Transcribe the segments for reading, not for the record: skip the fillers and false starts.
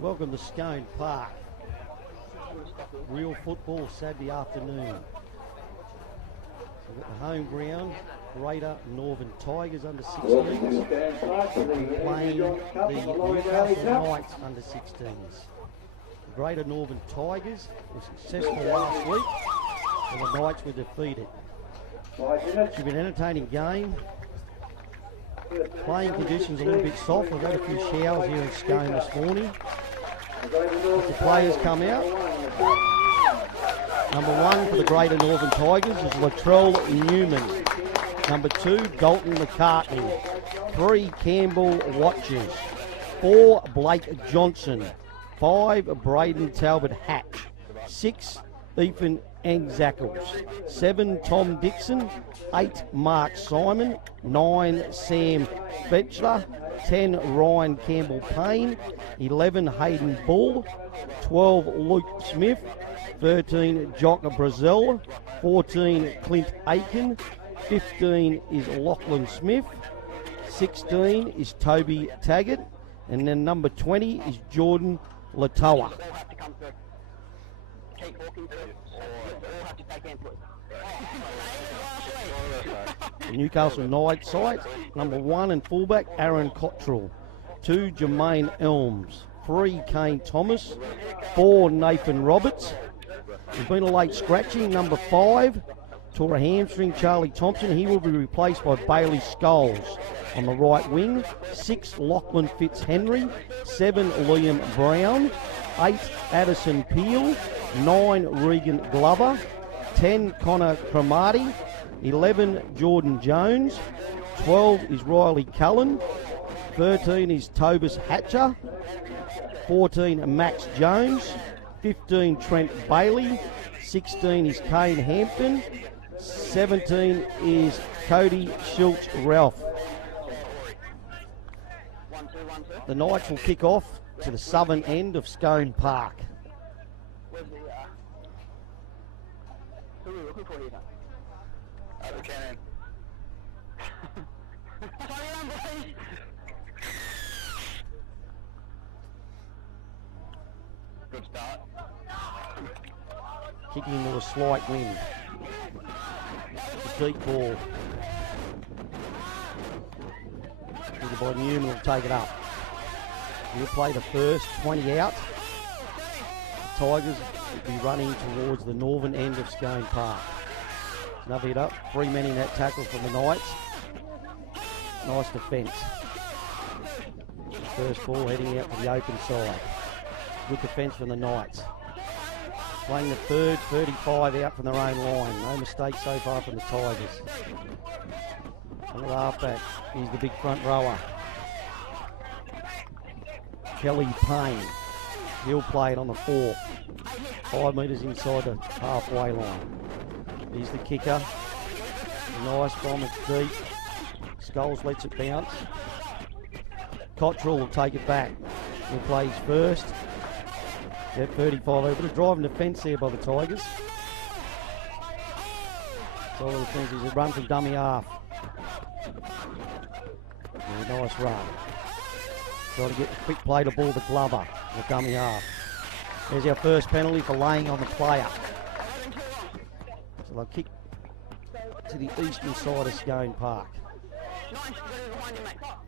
Welcome to Scone Park. Real football Saturday afternoon. We've got the home ground, Greater Northern Tigers under 16s, playing the Newcastle Knights under 16s. The Greater Northern Tigers were successful last week, and the Knights were defeated. It should be an entertaining game. Playing conditions a little bit soft. We've had a few showers here in Scone this morning. As the players come out, number 1 for the Greater Northern Tigers is Latrell Newman. Number 2, Dalton McCartney. 3, Campbell Watchers. 4, Blake Johnson. 5, Braden Talbot Hatch. 6, Ethan Angzackles. 7, Tom Dixon. 8, Mark Simon. 9, Sam Fetchler. 10, Ryan Campbell Payne. 11, Hayden Bull. 12, Luke Smith. 13, Jock Brazil. 14, Clint Aiken. 15 is Lachlan Smith. 16 is Toby Taggart. And then number 20 is Jordan Latoa. The Newcastle Knights side, number 1 and fullback Aaron Cottrell. 2, Jermaine Elms. 3, Kane Thomas. 4, Nathan Roberts. There's been a late scratching. Number 5, tore a hamstring, Charlie Thompson. He will be replaced by Bailey Scholes on the right wing. 6, Lachlan Fitzhenry. 7, Liam Brown. 8, Addison Peel. 9, Regan Glover. 10, Connor Cromartie. 11, Jordan Jones. 12 is Riley Cullen. 13 is Tobus Hatcher. 14, Max Jones. 15, Trent Bailey. 16 is Kane Hampton. 17 is Cody Schultz Ralph. The Knights will kick off to the southern end of Scone Park. Good start. Kicking into a slight wind. The deep ball. Either by Newman will take it up. He'll play the first, 20 out. The Tigers will be running towards the northern end of Scone Park. Another hit up. 3 men in that tackle from the Knights. Nice defence. First ball heading out to the open side. Good defence from the Knights. Playing the third, 35 out from their own line. No mistakes so far from the Tigers. On the halfback, he's the big front rower. Kelly Payne. He'll play it on the 4. 5 metres inside the halfway line. He's the kicker. Nice bomb, it's deep. Scholes lets it bounce. Cottrell will take it back. He'll play his first. At 35, a bit of driving defence there by the Tigers. Solid defence, he's a run from dummy half. Yeah, nice run. Trying to get a quick play to ball to Glover, the dummy half. There's our first penalty for laying on the player. So they'll kick to the eastern side of Scone Park.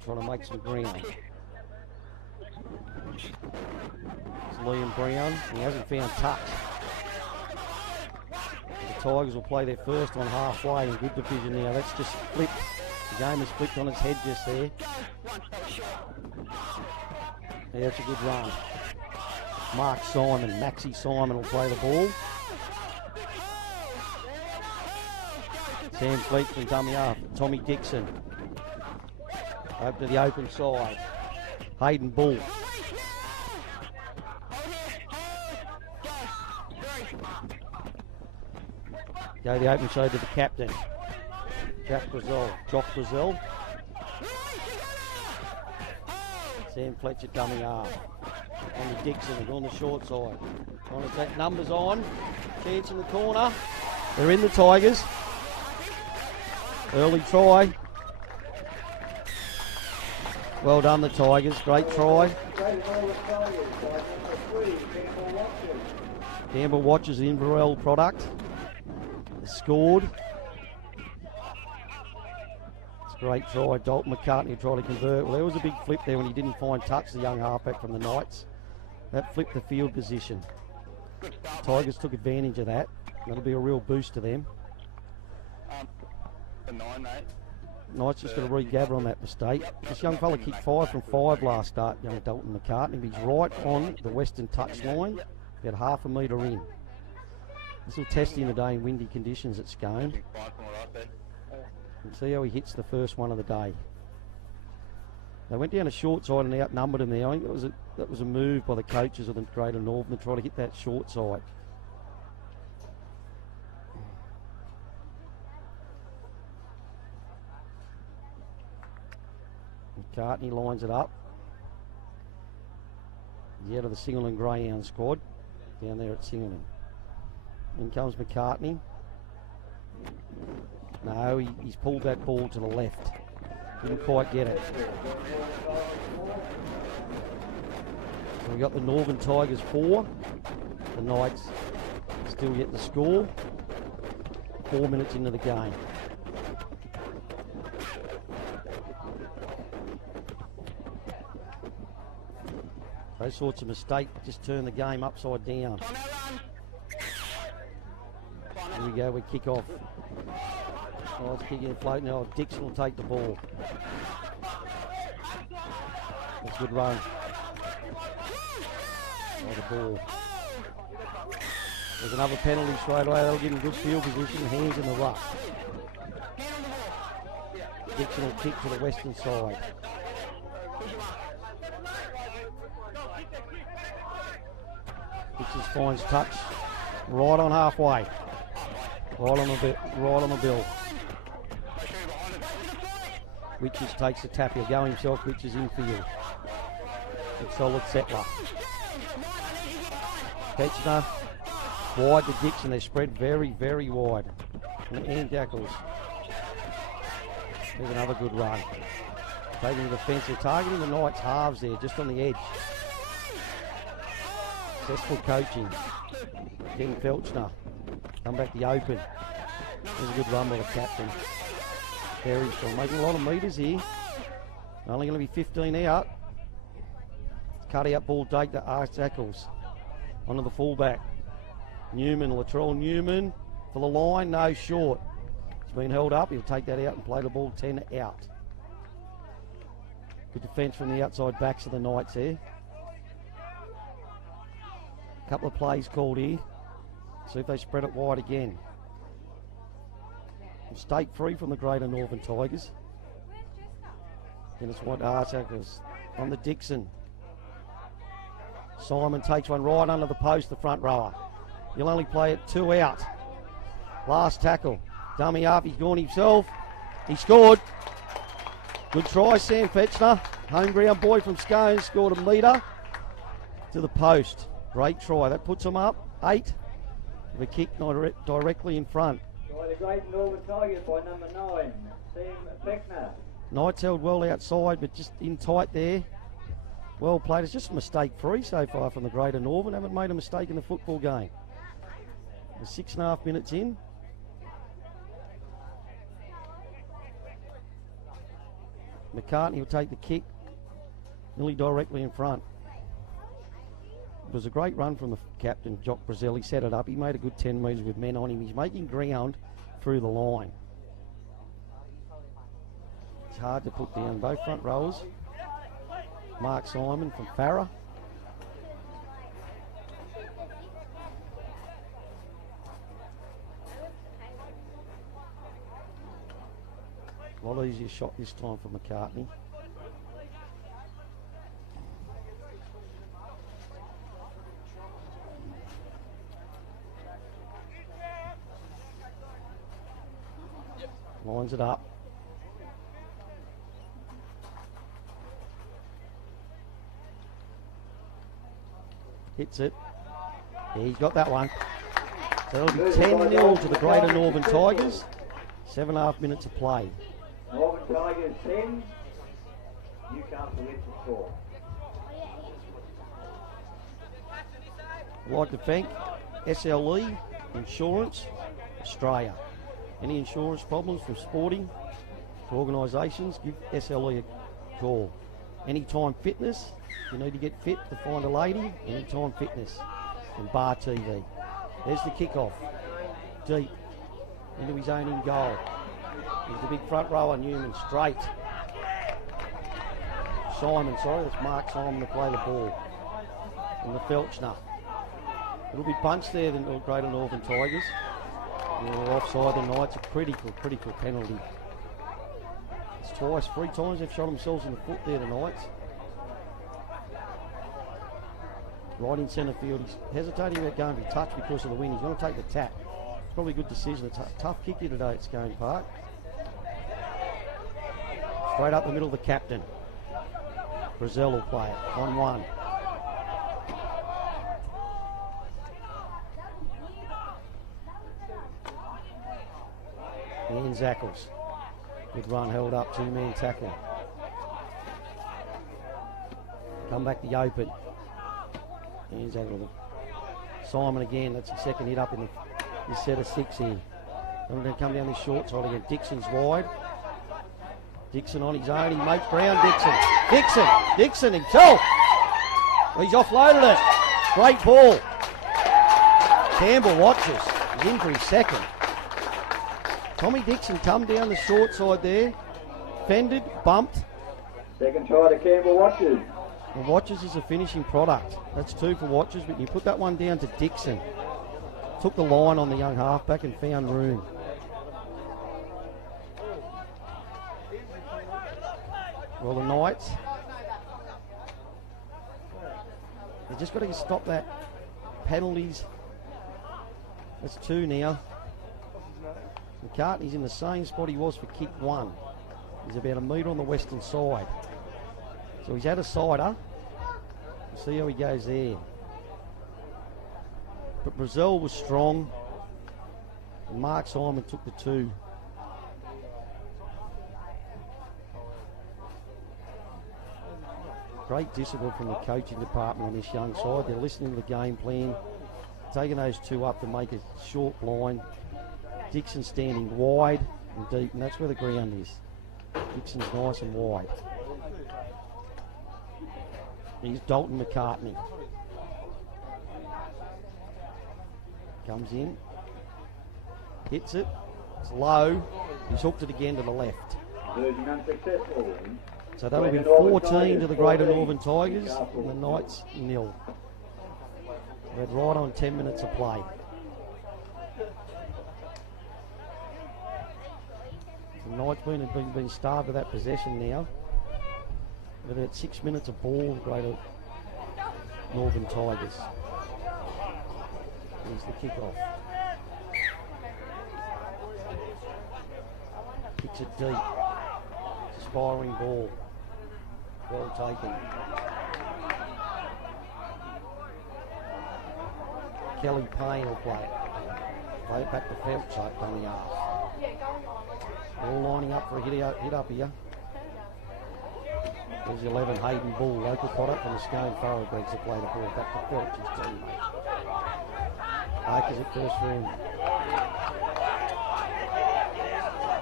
Trying to make some ground. It's Liam Brown. He hasn't found touch. The Tigers will play their first on halfway in good division now. That's just flipped. The game has flipped on its head just there. Yeah, that's a good run. Mark Simon, Maxie Simon will play the ball. Sam Fleet from dummy half. Tommy Dixon. Over to the open side. Hayden Bull. Go the open side to the captain. Jock Brazil. Sam Fletcher dummy half. Tommy Dixon is on the short side. Trying to take numbers on. Chance in the corner. They're in the Tigers. Early try. Well done, the Tigers. Great try. Gamble Watches, the Inverell product. Scored. It's a great try. Dalton McCartney tried to convert. Well, there was a big flip there when he didn't find touch, the young halfback from the Knights. That flipped the field position. Tigers took advantage of that. That'll be a real boost to them. The 9, mate. Knights just got to regather on that mistake. This young fella kicked 5 from 5 last start, young Dalton McCartney. He's right on the western touch line, about half a metre in. This will test him today in windy conditions at Scone. And see how he hits the first one of the day. They went down a short side and outnumbered him there. I think that was a move by the coaches of the Greater Northern to try to hit that short side. McCartney lines it up. He's out of the Singleton Greyhound squad down there at Singleton. In comes McCartney. No, he's pulled that ball to the left. Didn't quite get it. So we got the Northern Tigers 4. The Knights still yet to score. 4 minutes into the game. Those sorts of mistakes just turn the game upside down. Here we go, we kick off. Oh, it's kicking and floating. Oh, Dixon will take the ball. That's a good run. Oh, the ball. There's another penalty straight away. That'll give him good field position. Hands in the ruck. Dixon will kick to the western side. Dixon finds touch right on halfway. Right on the bill. Witches takes the tap. He'll go himself. Witches infield. Good solid settler. Ketchner wide to Dixon. They're spread very, very wide. And tackles. There's another good run. Taking the defence. They're targeting the Knights halves there, just on the edge. Successful coaching. Ken Felchner. Come back the open. There's a good run by the captain. Very strong. Making a lot of metres here. Only going to be 15 out. Cut out ball, take the arse tackles. Onto the fullback. Newman, Latrell Newman for the line. No, short. It's been held up. He'll take that out and play the ball 10 out. Good defence from the outside backs of the Knights there. Couple of plays called here. See if they spread it wide again. Mistake free from the Greater Northern Tigers. Then it's what tackles on the Dixon. Simon takes one right under the post, the front rower. He'll only play it 2 out. Last tackle. Dummy half, he's gone himself. He scored. Good try, Sam Fetchner. Home ground boy from Scone scored a metre to the post. Great try. That puts them up 8. The kick directly in front. By the Great Northern Tigers by number 9, Sam Fetchner. Knights held well outside, but just in tight there. Well played. It's just mistake free so far from the Greater Northern. Haven't made a mistake in the football game. We're 6.5 minutes in. McCartney will take the kick nearly directly in front. It was a great run from the captain, Jock Brazil. He set it up. He made a good 10 metres with men on him. He's making ground through the line. It's hard to put down both front rowers. Mark Simon from Farah. A lot easier shot this time for McCartney. Lines it up. Hits it. Yeah, he's got that one. So it'll be 10-0 to the Greater Northern Tigers. 7.5 minutes of play. Northern Tigers 10, Newcastle Witches 4. I'd like to thank SLE Insurance Australia. Any insurance problems from sporting to organisations, give SLE a call. Anytime Fitness, you need to get fit to find a lady, Anytime Fitness and Bar TV. There's the kickoff. Deep into his own in goal. He's the big front rower, Newman, straight. That's Mark Simon to play the ball. And the Felchner. It'll be punched there, the Greater Northern Tigers. Offside the Knights, a critical penalty. It's twice, 3 times they've shot themselves in the foot there, the Knights. Right in centre field, he's hesitating about going for touch because of the wind. He's going to take the tap. It's probably a good decision. It's a tough kick here today at Scone Park. Straight up the middle of the captain. Brazil will play it, 1-1. Ian Zackles. Good run, held up, 2-man tackle. Come back the open. Ian Zackles. Simon again, that's his second hit up in this set of 6 here. They're going to come down this short side again. Dixon's wide. Dixon on his own, he makes ground, Dixon himself. He's offloaded it. Great ball. Campbell watches. He's in for his second. Tommy Dixon come down the short side there. Fended, bumped. Second try to Campbell Watches. And Watches is a finishing product. That's 2 for Watches, but you put that one down to Dixon. Took the line on the young halfback and found room. Well, the Knights, they've just got to stop that. Penalties. That's 2 now. McCartney's in the same spot he was for kick 1. He's about a metre on the western side. So he's had a sider. We'll see how he goes there. But Brazil was strong. And Mark Simon took the 2. Great discipline from the coaching department on this young side. They're listening to the game plan, taking those 2 up to make a short blind. Dixon standing wide and deep, and that's where the ground is. Dixon's nice and wide. Here's Dalton McCartney. Comes in, hits it, it's low, he's hooked it again to the left. Version unsuccessful. So that'll be 14 to the Greater Northern Tigers, and the Knights 0. They're right on 10 minutes of play. The Knights been starved of that possession now. They've had 6 minutes of ball, the Greater Northern Tigers. Here's the kick-off. Kicks it deep. Spiraling ball. Well taken. Kelly Payne will play it. Play it back to Felch, up on the arse. All lining up for a hit up here. There's 11 Hayden Bull, local product from the Scone Thoroughbreds to play the ball back to Felch, his teammate. Akers at first room.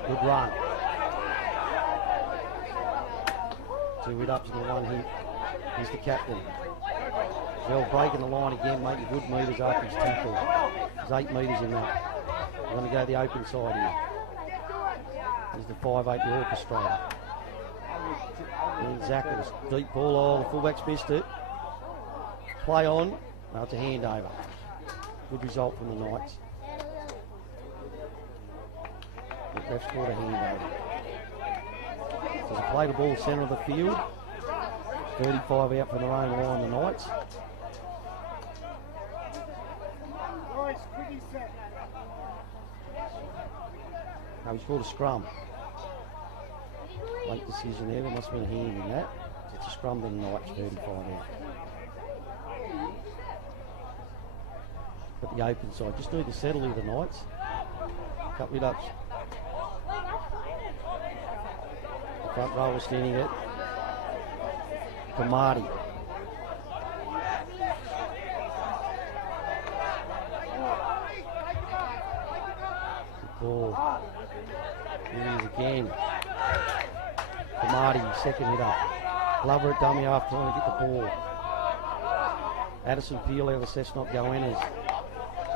Good run. 2 hit ups and the 1 hit. He's the captain. Well, breaking the line again, making good metres after his tackle. There's 8 metres in that. We're going to go the open side here. Here's the 5'8", the orchestrator. And Zackles, deep ball, oh, the fullback's missed it. Play on. No, it's a handover. Good result from the Knights. The ref scored a handover. So they play the ball centre of the field. 35 out from their own line, the Knights. No, he scored a scrum. Late decision there, there must have been a hand in that. It's a scrum to the Knights, 35 out. But the open side, just need to settle here, the Knights. Couple it ups. The front row was standing it. To Marty. Ball. Here he is again. Kamadi, second hitter. Glover at dummy half trying to get the ball. Addison Peel out of the Cessnock Goannas.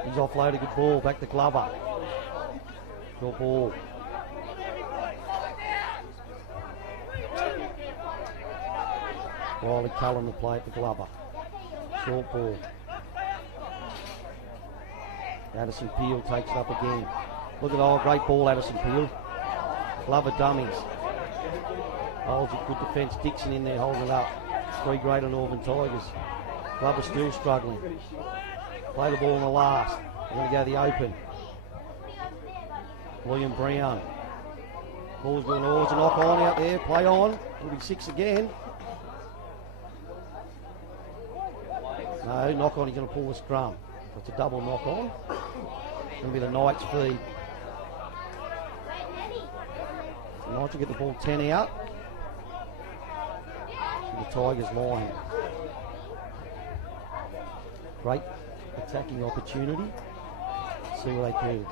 He's offloaded, good ball, back to Glover. Short ball. Riley Cullen will play it to Glover. Short ball. Addison Peel takes it up again. Look at great ball, Addison Peel. Glover dummies. Holds it, good defence. Dixon in there holding it up. 3 Greater Northern Tigers. Glover still struggling. Play the ball in the last. They're going to go the open. William Brown. Ball's going towards a knock on out there. Play on. It'll be 6 again. No, knock on. He's going to pull the scrum. It's a double knock on. It's going to be the Knights feed. The Knights will get the ball 10 out. The Tigers line. Great attacking opportunity. See what they do.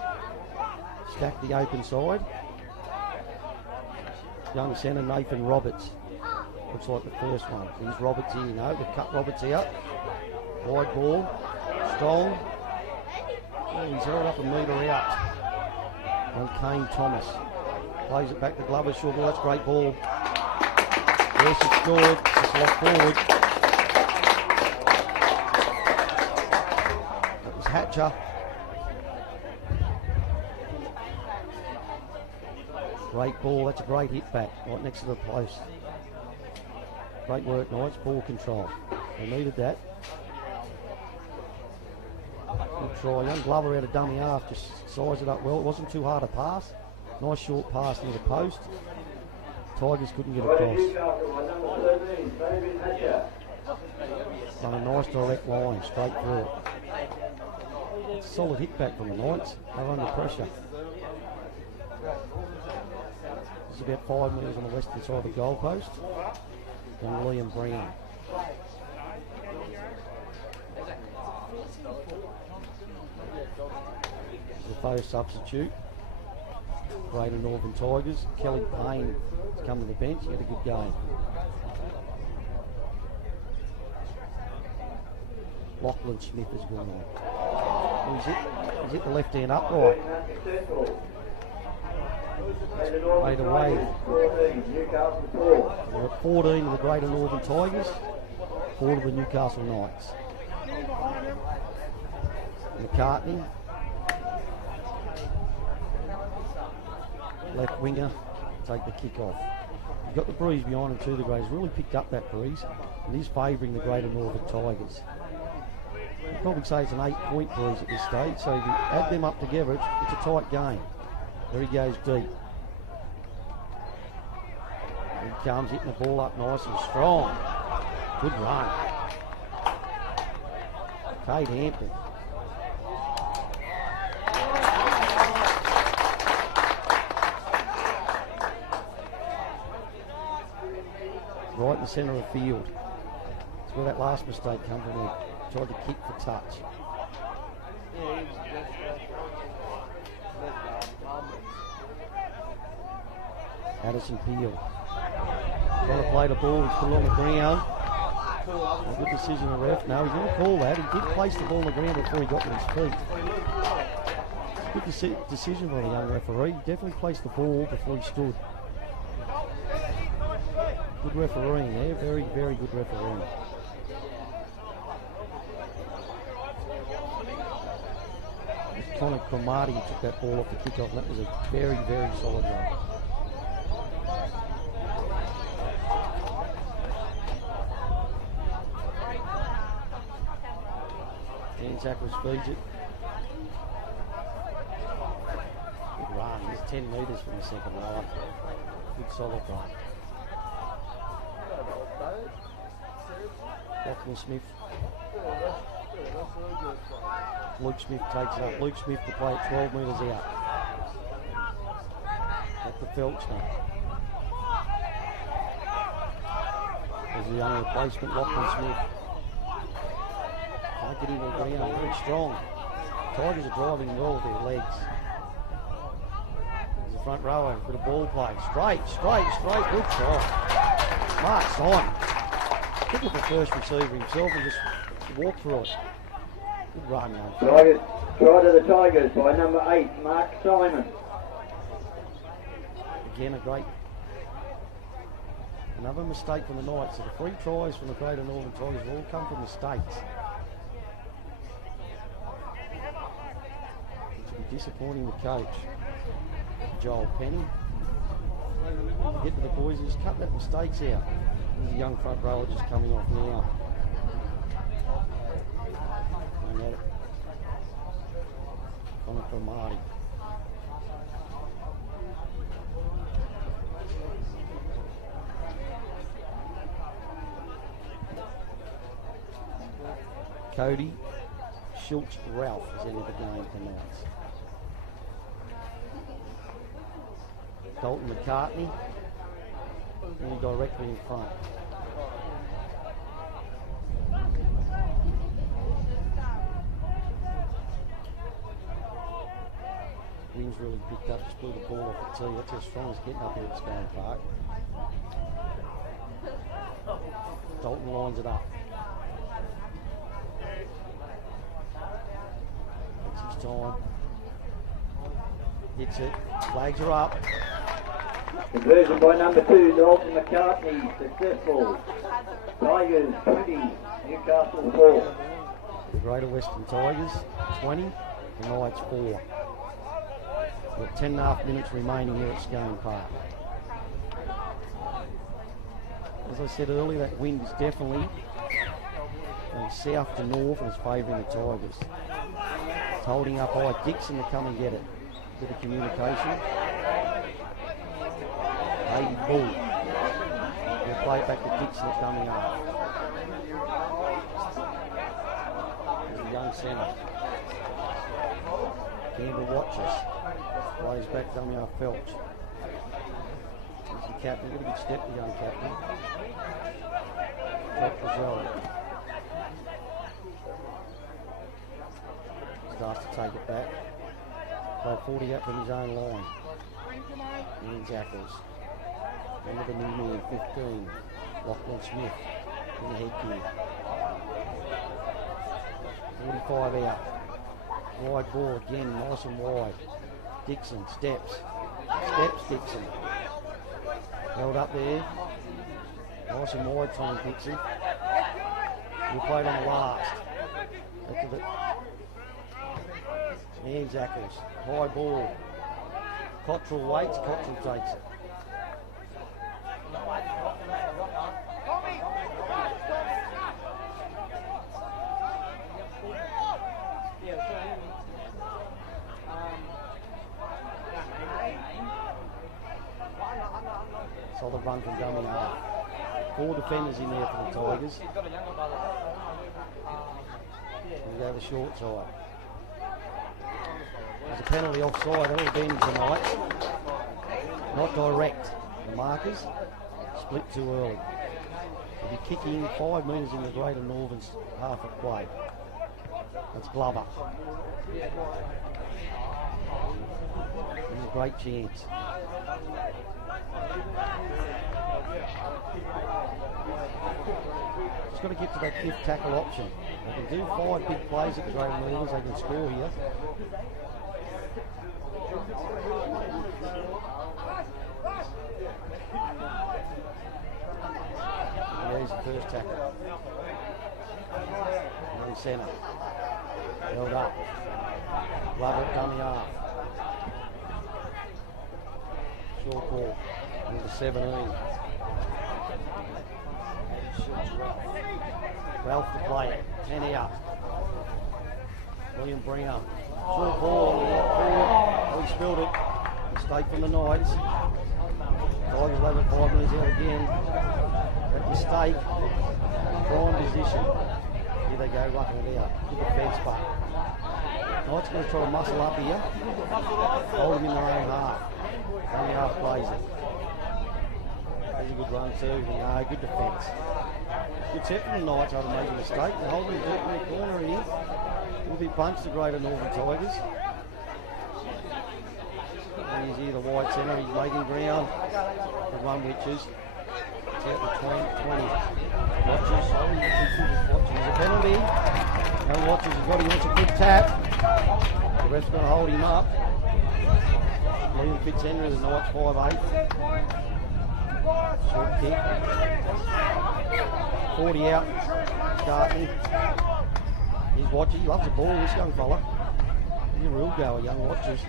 Stack the open side. Young centre Nathan Roberts. Looks like the first one. Here's Roberts here. No, they've cut Roberts out. Wide ball. Strong. Oh, he's held up a metre out. On Kane Thomas. Plays it back to Glover. Short ball. That's a great ball. Yes, he scored. Just locked forward. That was Hatcher. Great ball. That's a great hit back. Right next to the post. Great work, Knights. Ball control. They needed that. Good try. Young Glover out of dummy half. Just size it up well. It wasn't too hard a pass. Nice short pass near the post. Tigers couldn't get across. Done a nice direct line, straight through. It's a solid hit back from the Knights. They're under pressure. This is about 5 metres on the western side of the goal post. And William Brown. The first substitute. Greater Northern Tigers. Kelly Payne has come to the bench. He had a good game. Lachlan Smith has gone on. He's hit the left hand upright. Made away. We're at 14 of the Greater Northern Tigers. 4 of the Newcastle Knights. McCartney. Left winger, take the kick off. You've got the breeze behind him too, the Greys. Really picked up that breeze and is favouring the Greater Northern Tigers. I'd probably say it's an 8-point breeze at this stage, so if you add them up together, it's a tight game. There he goes deep. He comes, hitting the ball up nice and strong. Good run. Kate Hampton. Right in the centre of the field. That's where that last mistake came from. He tried to kick for touch. Addison Peel. Trying to play the ball, he's put it on the ground. A good decision of the ref. No, he's going to call that. He did place the ball on the ground before he got to his feet. Good decision by the young referee. He definitely placed the ball before he stood. Good refereeing there, very, very good refereeing. Connor Cromartie took that ball off the kick-off, and that was a very, very solid run. Dan Zackles feeds it. Good run, he's 10 metres from the second line. Good solid run. Lachlan Smith. Luke Smith takes it up. Luke Smith to play it 12 metres out. At the Felchner. There's a young replacement, Lachlan Smith. Can't get him on the ground, very strong. Tigers are driving well with their legs. front rower with a ball play. Straight. Good try. Mark's on. Pick up the first receiver himself and just walk through it. Good run, man. Tigers, try to the Tigers by number 8, Mark Simon. Again, another mistake from the Knights. So the 3 tries from the Greater Northern Tigers all come from mistakes. Which will be disappointing the coach, Joel Penny. Get to the boys and just cut that mistakes out. There's a young front rower just coming off now. And at it. Coming from Marty. Cody Schultz Ralph has entered the game for Knights. Dalton McCartney all directly in front. Wind's really picked up, just blew the ball off the tee. That's how strong it's getting up here at Scone Park. Dalton lines it up. Takes his time. Hits it. Flags are up. Conversion by number 2, Dalton McCartney, successful. Tigers 20, Newcastle 4. The Greater Western Tigers 20, the Knights 4. We've got 10.5 minutes remaining here at Scone Park. As I said earlier, that wind is definitely going south to north and is favouring the Tigers. It's holding up high. Dixon to come and get it. Bit of communication. Lady Bull. We'll play it back to Dixon coming up. There's a young centre. Campbell watches. Plays back WR Felch. He's the captain. Got a good step, the young captain. Felch as well. Starts to take it back. Play 40 out from his own line. Ian Jackals. Under the new man, 15. Lachlan Smith in the headgear. 45 out. Wide ball again, nice and wide. Dixon steps. Dixon. Held up there. Nice and wide from Dixon. We played on the last. After the Ian Jackals. High ball. Cottrell waits, Cottrell takes it. Solid run from Dummy half. 4 defenders in there for the Tigers. We'll go the short side. There's a penalty offside. That'll advantage the Knights. Not direct. The markers split too early. They'll be kicking 5 metres in the Greater Northern's half of play. That's Glover. And a great chance. Just got to get to that 5th tackle option. They can do 5 big plays at the Greater Northerns. They can score here. There's the first tackle. In centre. Held up. Glover dummy half. Short ball. Number 17. Ralph to play it. 10 out. William Bringer. Short ball. We spilled it. Mistake from the Knights. Tigers will have it 5 minutes out again. That mistake. Prime position. Here they go, rucking it out. Good defence back. Knights going to try to muscle up here. Hold them in their own half. Only half plays it. There's a good run too. No, good defence. Good set from the Knights after making a mistake. They're holding it deep in the corner here. Will be punched the Greater Northern Tigers. He's here, the wide centre. He's making ground. The run Witches. It's out between 20. Watches. Oh, Watches. A penalty. No Watches has got him. It's a good tap. The ref's going to hold him up. Liam Fitzhenry, the Knights 5'8". Short kick. 40 out. Gartney. He's watching. He loves the ball, this young fella. He's a real goer, young Watches.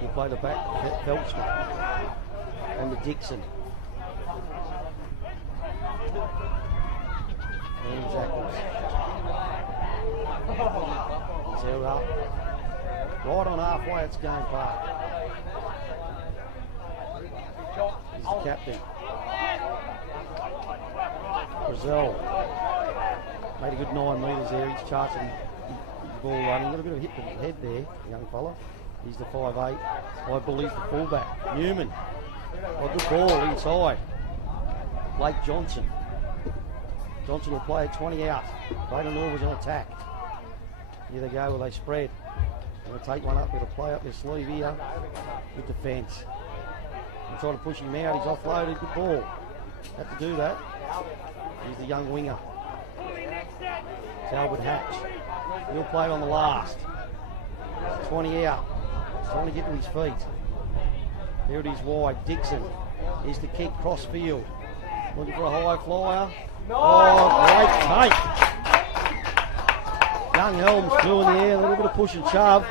He'll play the back, Feltzman. On to Dixon. And Zackles. He's held up. Right on halfway, it's Game Park. He's the captain. Brazil. Made a good 9 metres there. He's charging the ball running. Got a bit of hit to the head there, young fella. He's the 5'8". I believe the fullback. Newman. Oh, good ball inside. Blake Johnson. Johnson will play at 20 out. Braden Norwood's on attack. Here they go, where they spread. Going to take one up, it'll play up their sleeve here. Good defence. I'm trying to push him out, he's offloaded, good ball. Had to do that. He's the young winger. It's Albert Hatch. He'll play it on the last. 20 out. He's trying to get to his feet. There it is wide. Dixon. Here's the kick, cross field. Looking for a high flyer. Oh, great take. Young Helms through in the air, a little bit of push and shove.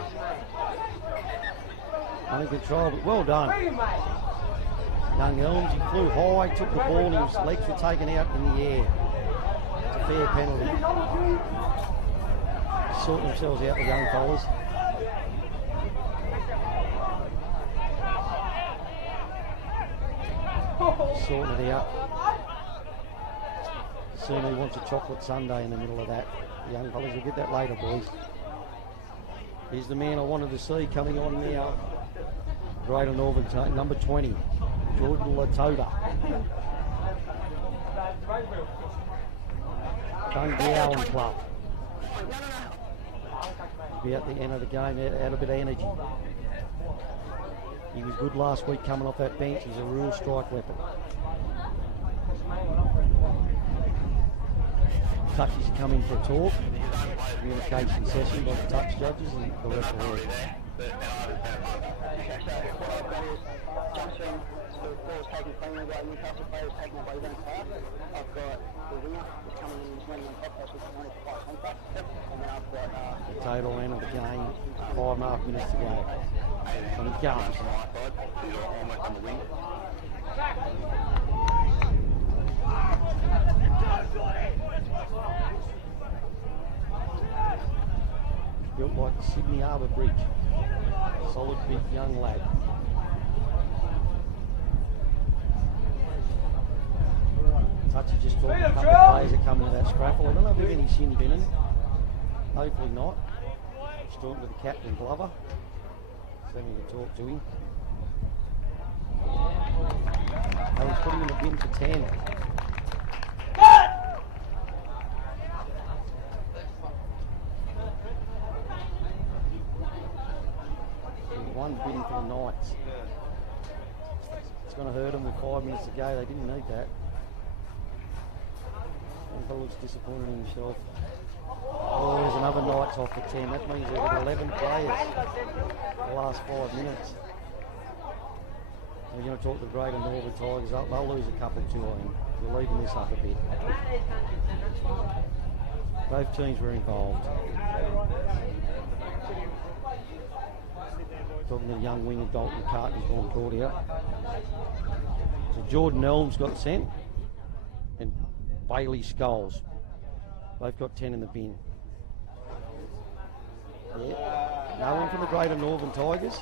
Under control, but well done. Young Helms, he flew high, took the ball, and his legs were taken out in the air. It's a fair penalty. Sorting themselves out, the young fellas. Sorting it out. Sunu wants a chocolate sundae in the middle of that. The young fellas will get that later, boys. Here's the man I wanted to see coming on now. Greater Northern, number 20, Jordan Latota. Dundee Allen Club. He'll be at the end of the game, out a bit of energy. He was good last week coming off that bench. He's a real strike weapon. Touches come in for a talk. Communication session by the touch judges and the referee. The total end of the game, 5.5 minutes to go. And it comes. Built like the Sydney Harbour Bridge. Solid big young lad. Touchy just talking, a couple of players are coming to that scraffle. I don't know if there's any sin in it. Hopefully not. Just talking to the captain, Glover. Having to talk to him. They was putting him in the bin for 10. One bin for the Knights. It's going to hurt them with 5 minutes to go. They didn't need that. He looks disappointed in himself. Oh, there's another Knights off the 10. That means they've got 11 players the last 5 minutes. We're going to talk to the Greater Northern Tigers. They'll lose a couple too, I think. We're leaving this up a bit. Both teams were involved. Talking to the young winger, Dalton Cartney's ball caught out. So Jordan Elms got sent, and Bailey Scholes. Both got 10 in the bin. Yeah. No one from the Greater Northern Tigers. So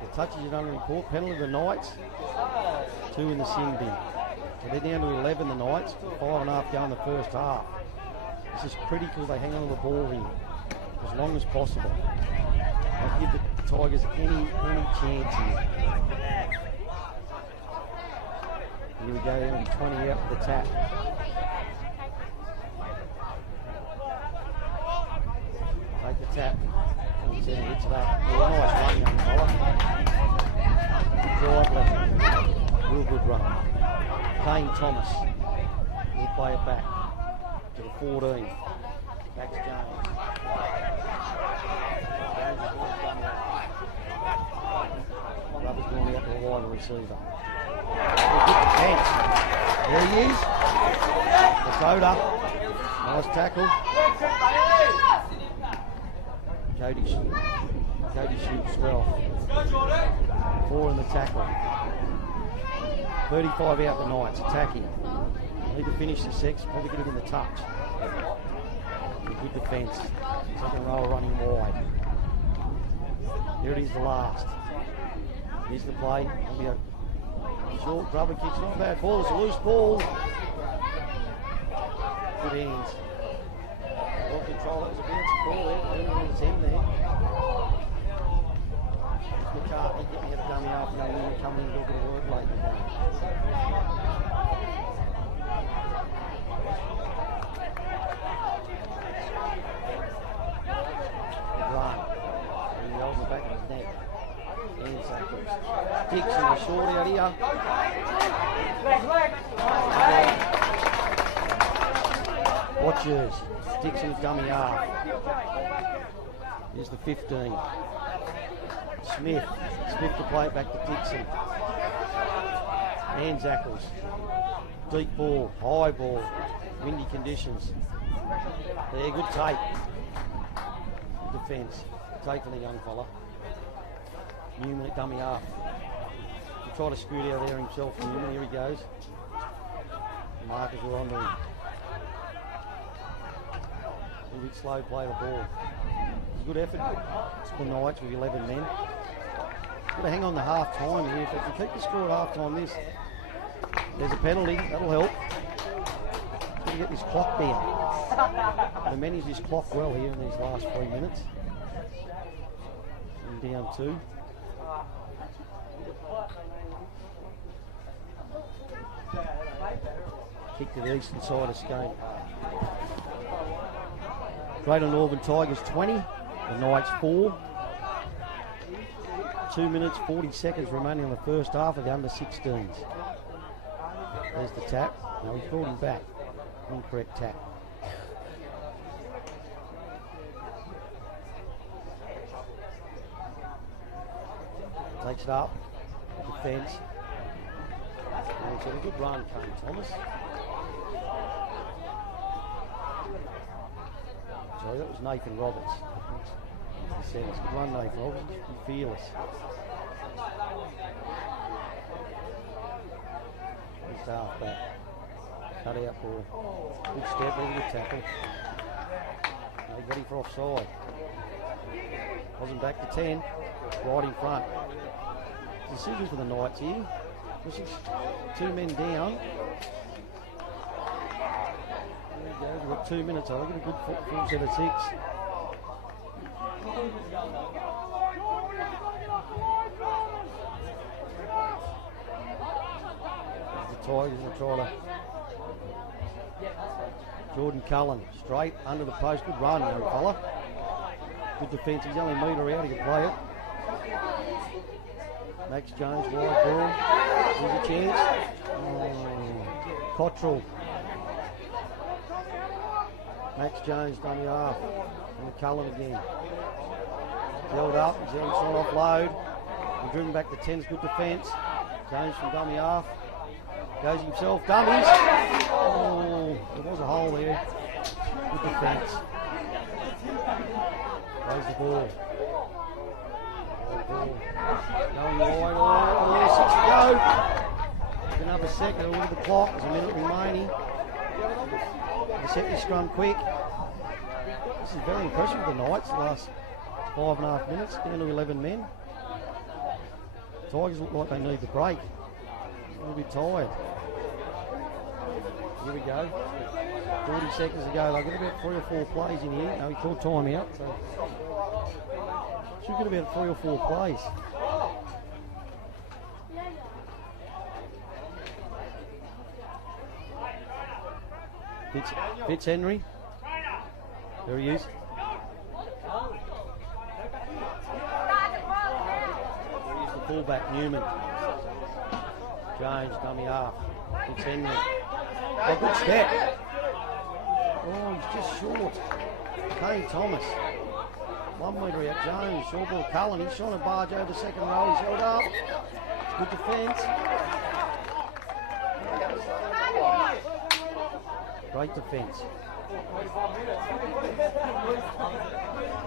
the touches you don't report. Penalty the Knights. 2 in the sin bin. So they're down to 11 the Knights. 5.5 go in the first half. This is critical. They hang on to the ball here as long as possible. Don't give the Tigers any chance here. Here we go, they're going to be 20 out for the tap. Take the tap. And Zen hits it up. Oh, nice run, young fella. Drive left. Real good run. Kane Thomas will play it back to the 14. Max Jones. Rubber's going out to the wide receiver. Good defence. There he is. Dakota. Nice tackle. Cody shoots well. 4 in the tackle. 35 out the Knights, attacking. Need to finish the six, probably get it in the touch. Good defence. Second row running wide. Here it is, the last. Here's the play. Short rubber kicks, not a bad ball. It's a loose ball. Good hands. Well control. It was a bouncy ball there. Didn't his end there. McCartney getting a dummy off. Coming in a little bit of work late in the game. Run. He yells the back of his neck. And so Dixon was short out here. Watchers. Dixon's dummy half. Here's the 15. Smith to play it back to Dixon. And Zackles. Deep ball, high ball, windy conditions. There, good take. Good defence. Take for the young fella. Newman at dummy half. He'll try to scoot out there himself. Newman, here he goes. The markers were on to him. A little bit slow play the ball. It's a good effort. It's the Knights with 11 men. Got to hang on the half time here. If you keep the score at half time, there's a penalty. That'll help. Got to get this clock down. They manage this clock well here in these last 3 minutes. And down 2. Kick to the eastern side of Skate. Greater Northern Tigers 20, the Knights 4. 2 minutes 40 seconds remaining on the first half of the under-16s. There's the tap. Now he's brought him back. Incorrect tap. Takes it up. Defence. And it's a good run, Kane Thomas. Sorry, that was Nathan Roberts. He said it's a good run, Nathan Roberts. Be fearless. He's half back. Cut out ball. Good step, really good tackle. They got him for offside. Wasn't back to 10. Right in front. Decision for the Knights here. This is 2 men down. There we go. We've got 2 minutes. I'll get a good full set of 6. The Tigers will try to. Jordan Cullen straight under the post. Good run, young fella. Good defence. He's only a metre out. He can play it. Max Jones, wide ball. Here's a chance. Cottrell. Max Jones, dummy half. And Cullen again. Held up. He's on shot offload. He's driven back to 10's good defence. Jones from dummy half. Goes himself. Dummies. Oh, there was a hole there. Good defence. Plays the ball. Going wide, 6 to go. Another second, a little bit of the clock. There's a minute remaining. They set this scrum quick. This is very impressive with the Knights, the last 5.5 minutes, down to 11 men. Tigers look like they need the break. A little bit tired. Here we go. 40 seconds to go. They've got about 3 or 4 plays in here. No, he called time out, so should get about 3 or 4 plays. Fitzhenry. There he is. fullback, Newman. Jones, dummy half. It's Henry. Oh, good step. Oh, he's just short. Kane Thomas. 1 metre out, Jones. Short ball, Cullen. He's trying to barge over the second row. He's held up. Good defence. Great defence.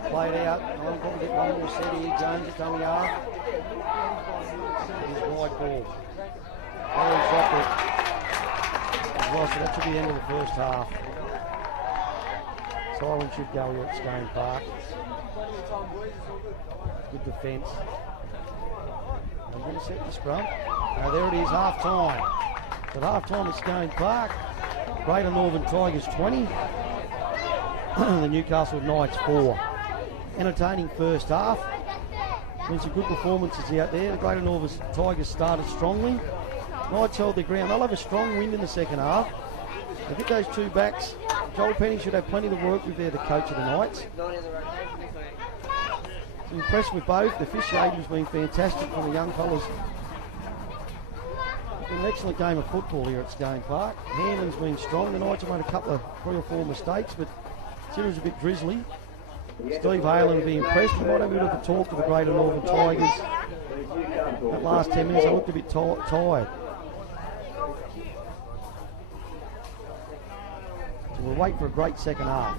Play it out. I'll probably get one more set here. Jones at dummy half. His wide ball. Oh, he's dropped it. Well, so that should be the end of the first half. Siren should go here at Skane Park. Good defence. I'm going to set the scrum. Now there it is, half time. At half time at Skane Park. Greater Northern Tigers 20. The Newcastle Knights 4. Entertaining first half. Been some good performances out there. The Greater Northern Tigers started strongly. Knights held their ground. They'll have a strong wind in the second half. I think those two backs, Joel Penny should have plenty to work with there, the coach of the Knights. I'm impressed with both. The officiating's been fantastic from the young fellas. An excellent game of football here at Skane Park. Hamlin's been strong. The Knights have made a couple of 3 or 4 mistakes, but Sirius a bit drizzly. Steve Halen will be impressed. He might have a bit of a talk to the Greater Northern Tigers. That last 10 minutes, I looked a bit tired. So we'll wait for a great second half.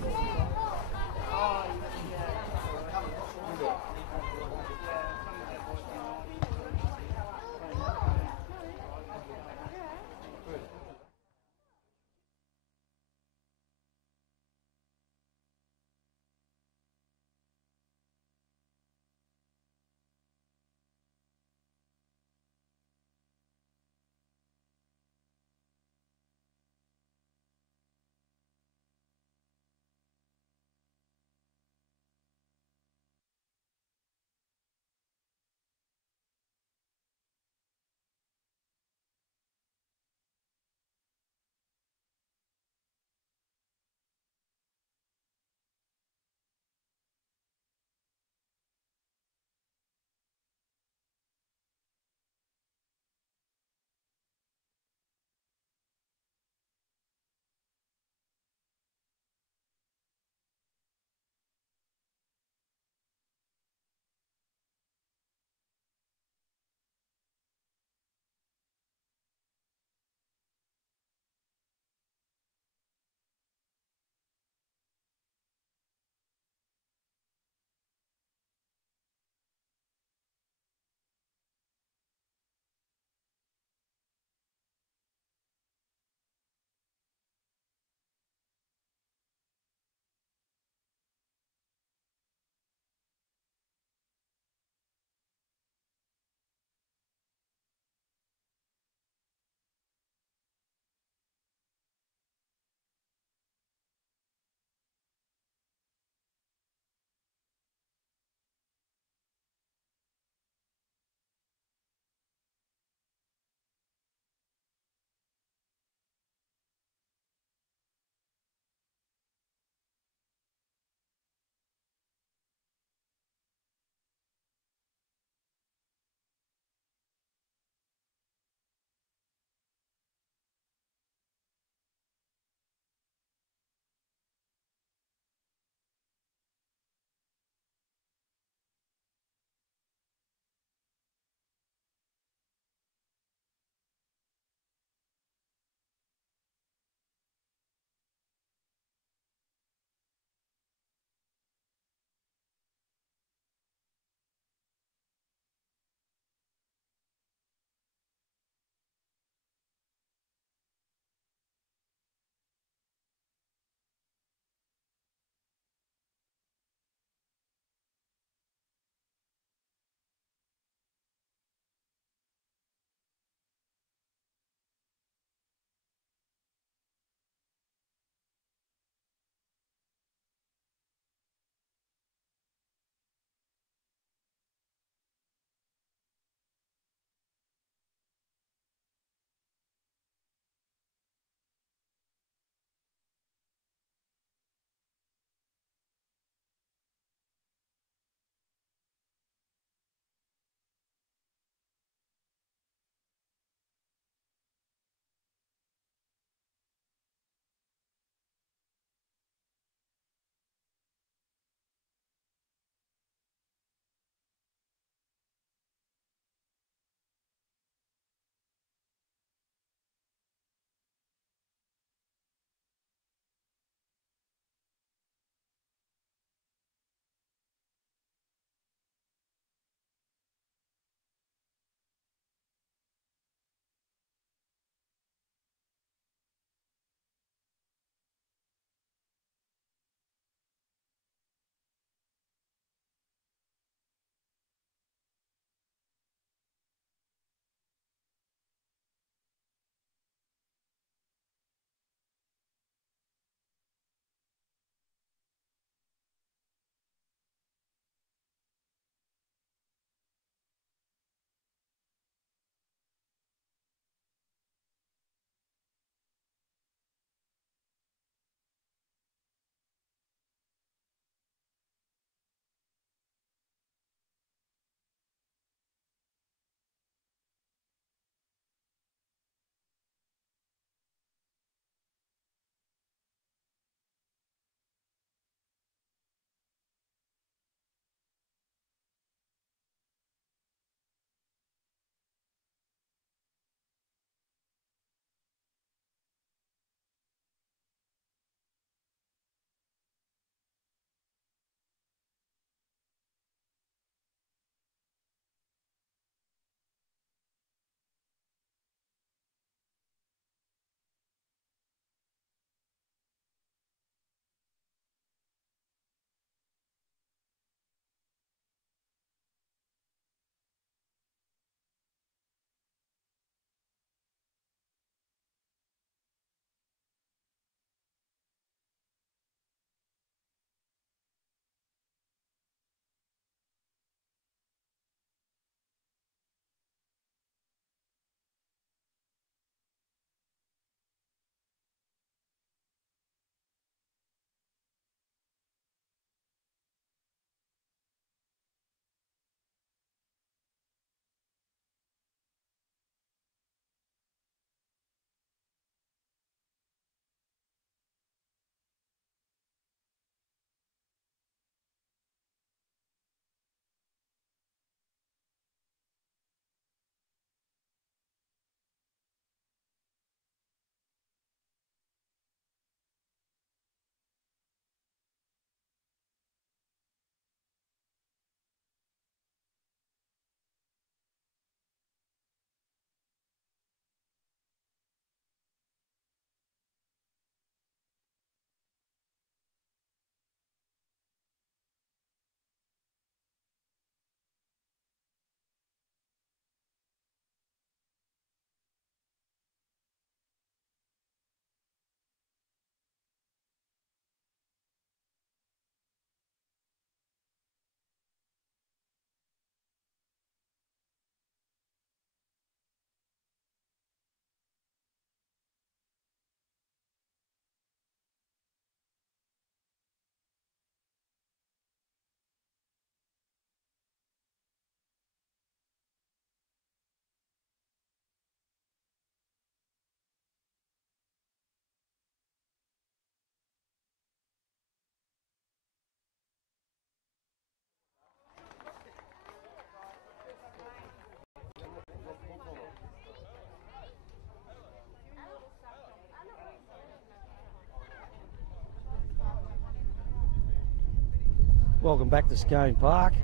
Welcome back to Scone Park.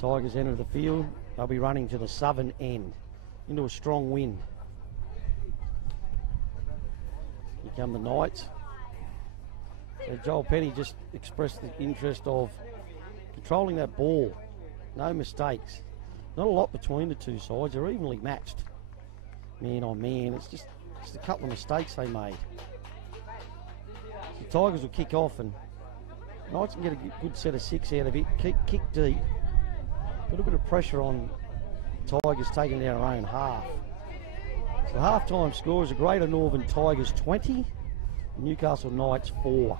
Tigers enter the field. They'll be running to the southern end into a strong wind. Here come the Knights. So Joel Penny just expressed the interest of controlling that ball. No mistakes. Not a lot between the two sides. They're evenly matched. Man on man. It's just a couple of mistakes they made. The Tigers will kick off and Knights can get a good set of 6 out of it. Kick deep. Put a bit of pressure on Tigers taking their own half. So the half-time score is a Greater Northern Tigers 20, Newcastle Knights 4.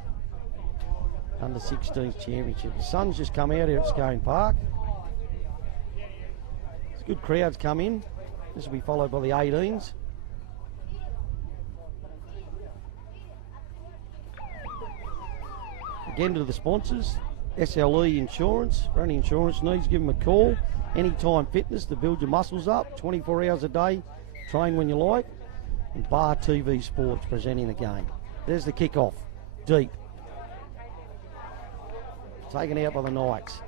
Under 16s championship. The sun's just come out here at Scone Park. There's good crowds come in. This will be followed by the 18s. Again to the sponsors, SLE Insurance. For any insurance needs, give them a call. Anytime Fitness to build your muscles up, 24 hours a day, train when you like. And Bar TV Sports presenting the game. There's the kick-off, deep. Taken out by the Knights.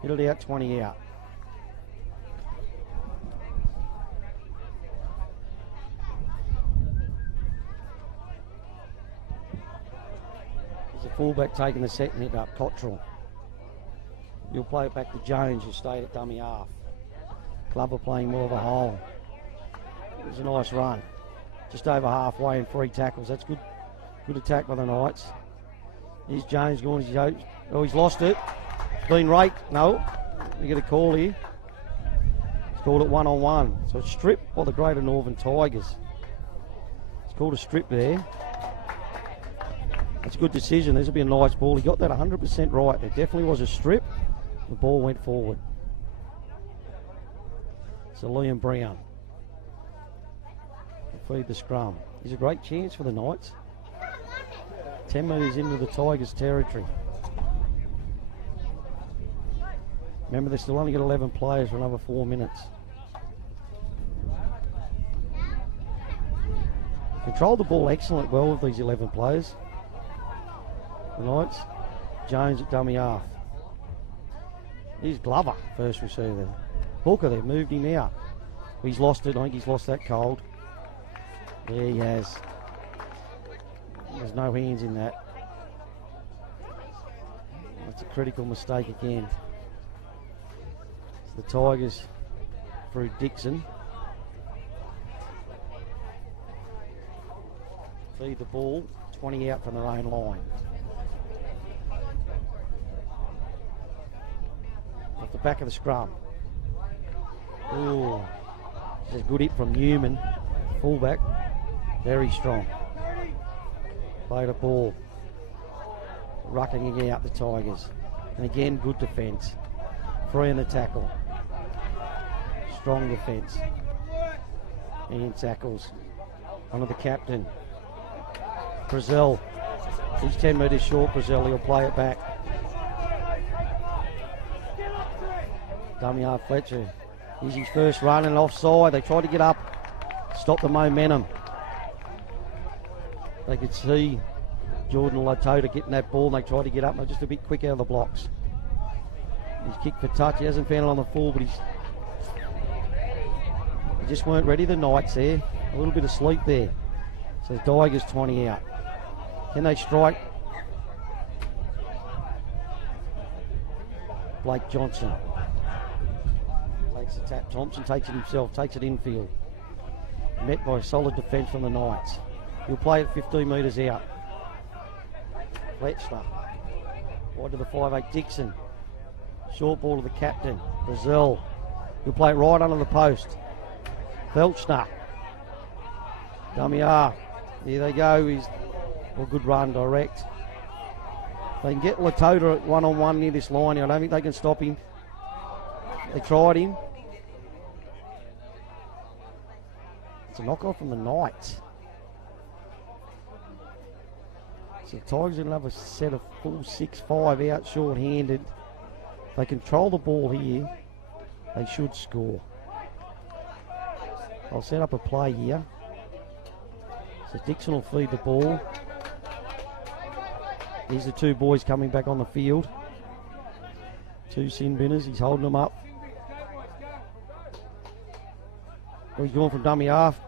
Hit it out, 20 out. Fullback taking the second hit up, Cottrell. You'll play it back to Jones, who stayed at dummy half. Glover playing more of a hole. It was a nice run. Just over halfway and 3 tackles. That's good. Good attack by the Knights. Here's Jones going. He's lost it. Been raked. No. We get a call here. It's called it 1-on-1. So it's stripped by the Greater Northern Tigers. It's called a strip there. That's a good decision. This will be a nice ball. He got that 100% right. There definitely was a strip. The ball went forward. So Liam Brown will feed the scrum. He's a great chance for the Knights. 10 metres into the Tigers' territory. Remember, they've still only got 11 players for another 4 minutes. Controlled the ball excellent well with these 11 players. The Knights, Jones at dummy half. Here's Glover, first receiver. Hooker there, moved him out. He's lost it. I think he's lost that cold. Yeah, he has. There's no hands in that. That's a critical mistake again. So the Tigers through Dixon. Feed the ball, 20 out from their own line. Off the back of the scrum. Ooh. There's a good hit from Newman. Fullback. Very strong. Played a ball. Rucking out the Tigers. And again, good defence. 3 in the tackle. Strong defence. And tackles. Onto the captain. Brazil. He's 10 metres short, Brazil. He'll play it back. Dummy half Fletcher. Here's his first run and offside. They tried to get up, stop the momentum. They could see Jordan Latota getting that ball and they tried to get up and they're just a bit quick out of the blocks. He's kicked for touch. He hasn't found it on the full, but they just weren't ready, the Knights there. A little bit of sleep there. So the Tigers 20 out. Can they strike? Blake Johnson. Takes the tap. Thompson takes it himself, takes it infield. Met by solid defence from the Knights. He'll play it 15 metres out. Fletcher. Wide to the 5'8", Dixon. Short ball to the captain, Brazil. He'll play it right under the post. Felchner. Dummy half. There they go. He's a good run, direct. They can get Latota at 1-on-1 near this line here. I don't think they can stop him. They tried him. It's a knockoff from the Knights. So the Tigers are going to have a set of full 6-5 out short-handed. If they control the ball here, they should score. I'll set up a play here. So Dixon will feed the ball. These are two boys coming back on the field. Two sin binners. He's holding them up. Oh, he's going from dummy half.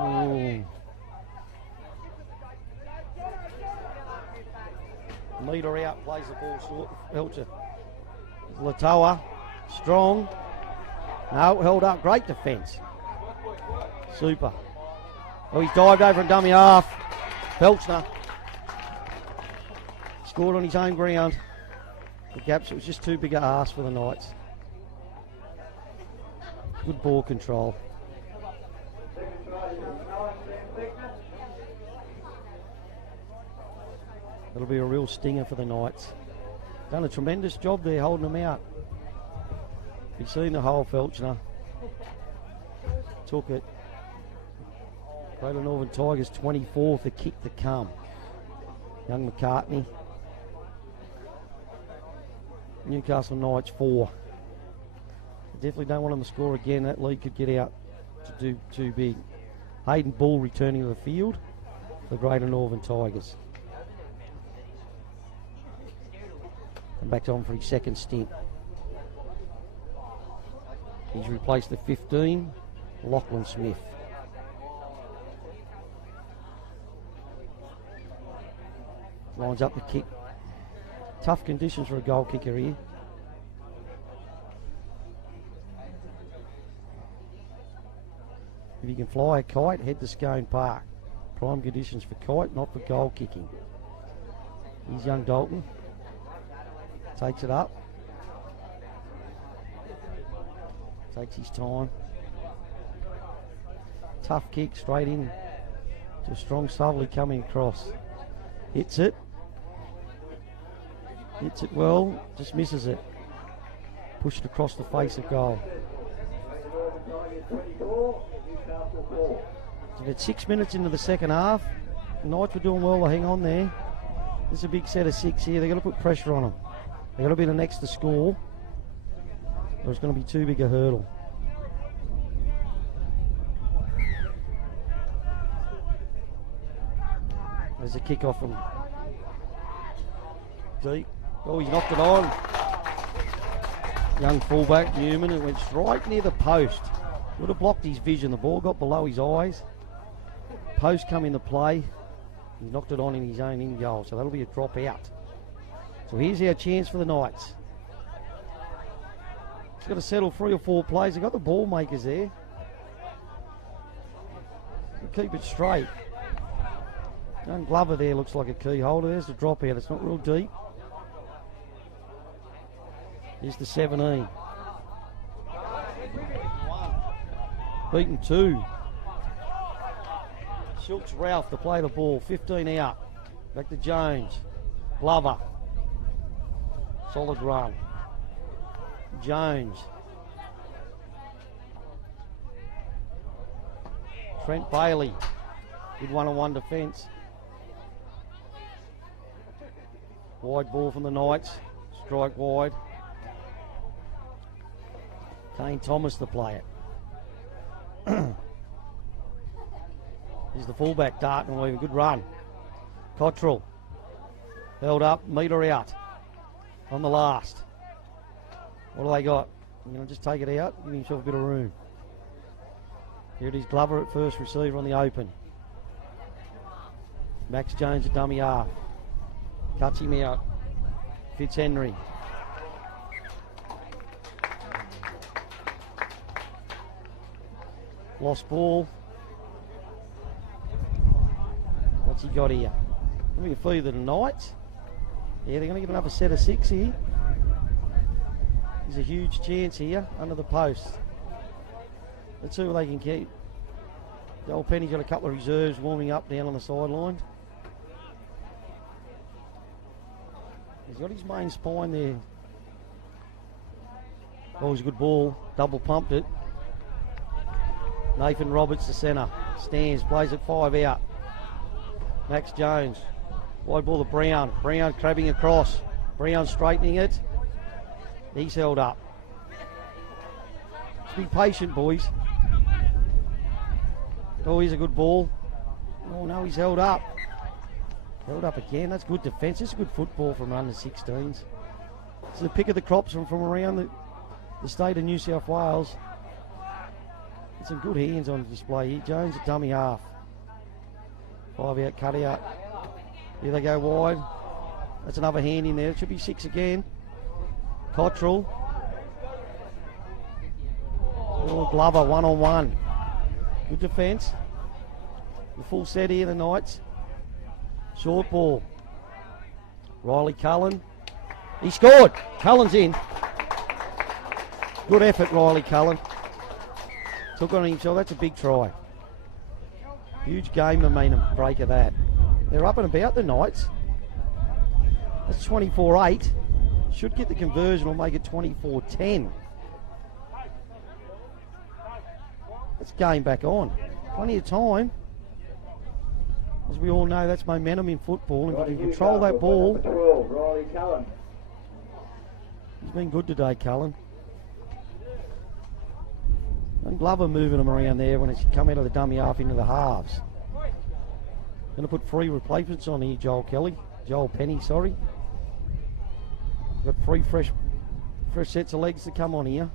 Oh. Meter out, plays the ball short. Felcher. Latoa, strong. No, held up. Great defence. Super. Oh, he's dived over and dummy half. Felchner scored on his own ground. The gaps, it was just too big a ask for the Knights. Good ball control. That'll be a real stinger for the Knights. Done a tremendous job there holding them out. You've seen the whole Felchner. Took it. Greater Northern Tigers 24th, a kick to come. Young McCartney. Newcastle Knights 4. Definitely don't want them to score again. That lead could get out to do too big. Hayden Bull returning to the field for the Greater Northern Tigers. And back on for his second stint. He's replaced the 15, Lachlan Smith. Lines up the kick. Tough conditions for a goal kicker here. If you can fly a kite, head to Scone Park. Prime conditions for kite, not for goal kicking. Here's young Dalton. Takes it up. Takes his time. Tough kick straight in to a strong southerly coming across. Hits it. Hits it well, just misses it. Pushed across the face of goal. So about 6 minutes into the second half. The Knights were doing well to hang on there. This is a big set of 6 here. They've got to put pressure on them. They've got to be the next to score, or it's going to be too big a hurdle. There's a kick off from deep. Oh, he's knocked it on. Young fullback Newman, it went right near the post. Would have blocked his vision. The ball got below his eyes. Post come into play. He knocked it on in his own in goal, so that'll be a drop out. So here's our chance for the Knights. He's got to settle 3 or 4 plays. They've got the ball makers there. Keep it straight. Young Glover there looks like a key holder. There's the drop out. It's not real deep. Here's the 17. Beaten 2. Schultz Ralph to play the ball. 15 out. Back to Jones. Glover. Solid run. Jones. Trent Bailey. Good one-on-one defence. Wide ball from the Knights. Strike wide. Kane Thomas to play it. Here's the fullback, Darton Weaver. Good run. Cottrell. Held up, meter out. On the last. What do they got? You going to just take it out? Give himself a bit of room. Here it is, Glover at first receiver on the open. Max Jones at dummy half. Cuts him out. Fitzhenry. Lost ball. What's he got here? Going to be a feed to the Knights. Yeah, they're going to get another set of 6 here. There's a huge chance here under the post. Let's see what they can keep. The old Penny's got a couple of reserves warming up down on the sideline. He's got his main spine there. Always a good ball. Double pumped it. Nathan Roberts, the centre. Stands, plays it 5 out. Max Jones. Wide ball to Brown. Brown crabbing across. Brown straightening it. He's held up. Just be patient, boys. Oh, here's a good ball. Oh, no, he's held up. Held up again. That's good defence. This is good football from under 16s. This is the pick of the crops from around the state of New South Wales. And some good hands on display here. Jones, a dummy half. 5 out, cut out. Here they go wide. That's another hand in there. It should be 6 again. Cottrell. Oh, Glover, 1-on-1. Good defence. The full set here, the Knights. Short ball. Riley Cullen. He scored. Cullen's in. Good effort, Riley Cullen. Took on himself. That's a big try. Huge game momentum break of that. They're up and about, the Knights. That's 24-8. Should get the conversion or make it 24-10. Let's game back on. Plenty of time. As we all know, that's momentum in football. And if you can control that ball. 12, Riley Cullen. He's been good today, Cullen. And Glover moving him around there when it's come out of the dummy half into the halves. Going to put 3 replacements on here, Joel Penny, sorry. Got 3 fresh sets of legs to come on here.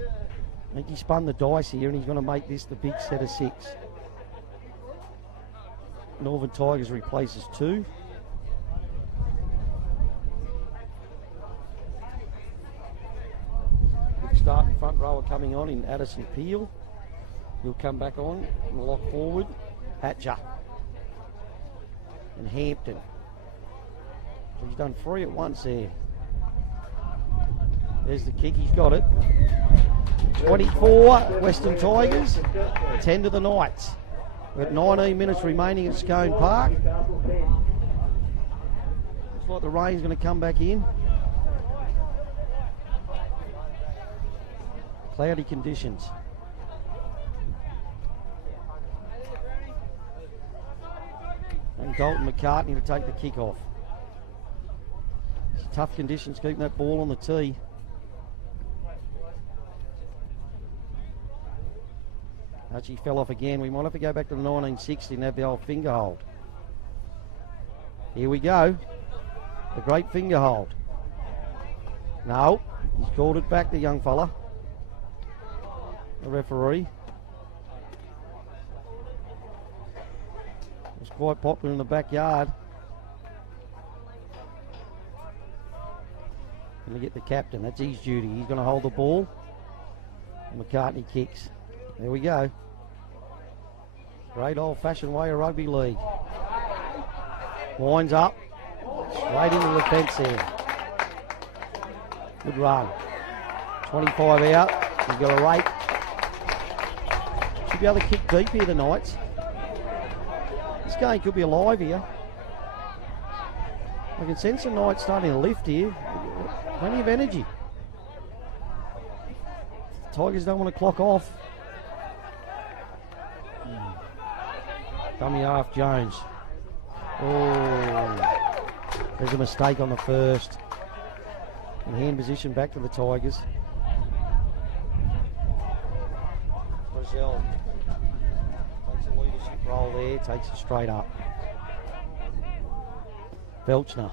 I think he spun the dice here and he's going to make this the big set of 6. Northern Tigers replaces 2. Good start in front rower coming on in Addison Peel. He'll come back on and lock forward. Hatcher. And Hampton. So he's done 3 at once there. There's the kick, he's got it. 24 Western Tigers, 10 to the Knights. We've got 19 minutes remaining at Scone Park. Looks like the rain's going to come back in. Cloudy conditions. And Dalton McCartney to take the kick off. It's tough conditions keeping that ball on the tee. Archie fell off again. We might have to go back to the 1960 and have the old finger hold. Here we go. The great finger hold. No, he's called it back, the young fella. The referee. It's quite popular in the backyard. Going to get the captain. That's his duty. He's going to hold the ball. And McCartney kicks. There we go. Great old-fashioned way of rugby league. Winds up. Straight into the fence there. Good run. 25 out. He's got a rake. Should be able to kick deep here, the Knights. This game could be alive here. I can sense the Knights starting to lift here. Plenty of energy. The Tigers don't want to clock off. Dummy half Jones. Oh, there's a mistake on the first. And hand position back to the Tigers. Brazil takes a leadership role there, takes it straight up. Belchner.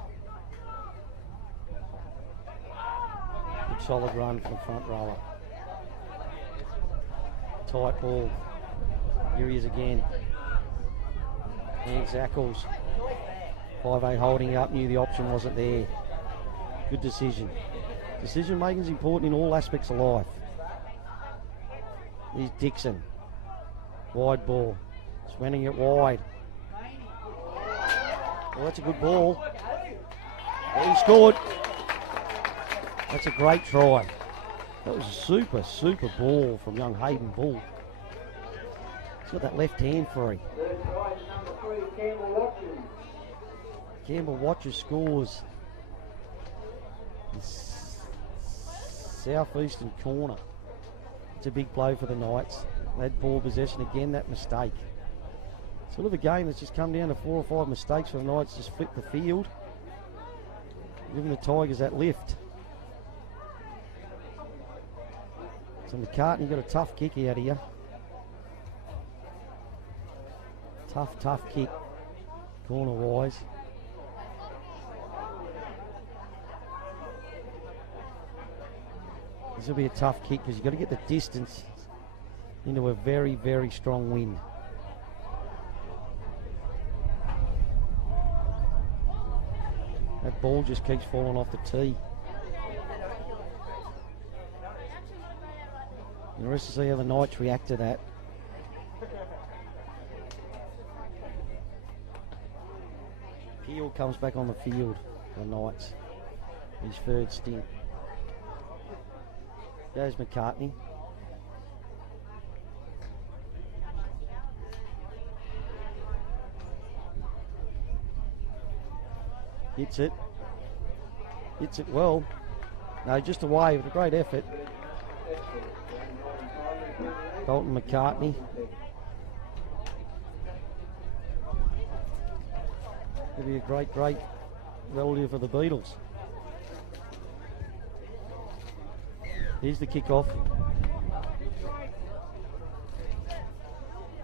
Good solid run from the front rower. Tight ball. Here he is again. And Zackles. 5'8" holding up, knew the option wasn't there. Good decision. Decision making is important in all aspects of life. Here's Dixon. Wide ball. Swinging it wide. Well, that's a good ball. He scored. That's a great try. That was a super ball from young Hayden Bull. He's got that left hand free. Campbell Watchers scores. Southeastern corner. It's a big blow for the Knights. They had ball possession again, that mistake. Sort of a game that's just come down to 4 or 5 mistakes for the Knights, just flip the field. Giving the Tigers that lift. So McCartney got a tough kick out here. Tough kick. corner wise. This will be a tough kick because you've got to get the distance into a very, very strong wind. That ball just keeps falling off the tee. Interested to see how the Knights react to that. Peel comes back on the field for the Knights. His third stint. Goes McCartney. Hits it. Hits it well. No, just away with a great effort. Dalton McCartney. He'll be a great, great relative of the Beatles. Here's the kickoff.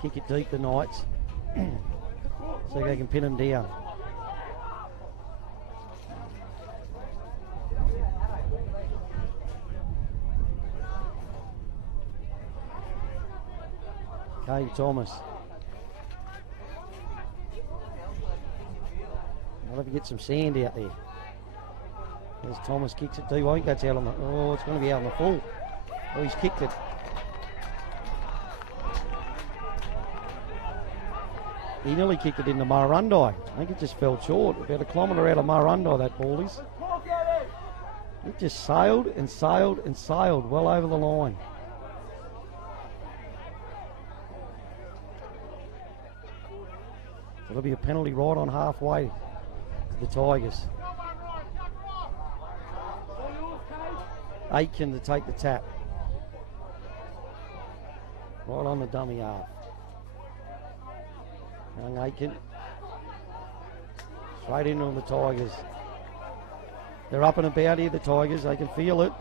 Kick it deep, the Knights. So they can pin them down. Kay Thomas. I'll have to get some sand out there. As Thomas kicks it deep, I think that's out on the. Oh, it's going to be out on the full. Oh, he's kicked it. He nearly kicked it into Murrundi. I think it just fell short. About a kilometre out of Murrundi, that ball is. It just sailed and sailed and sailed well over the line. It'll be a penalty right on halfway to the Tigers. Aitken to take the tap. Right on the dummy half. Young Aitken. Straight into the Tigers. They're up and about here, the Tigers. They can feel it.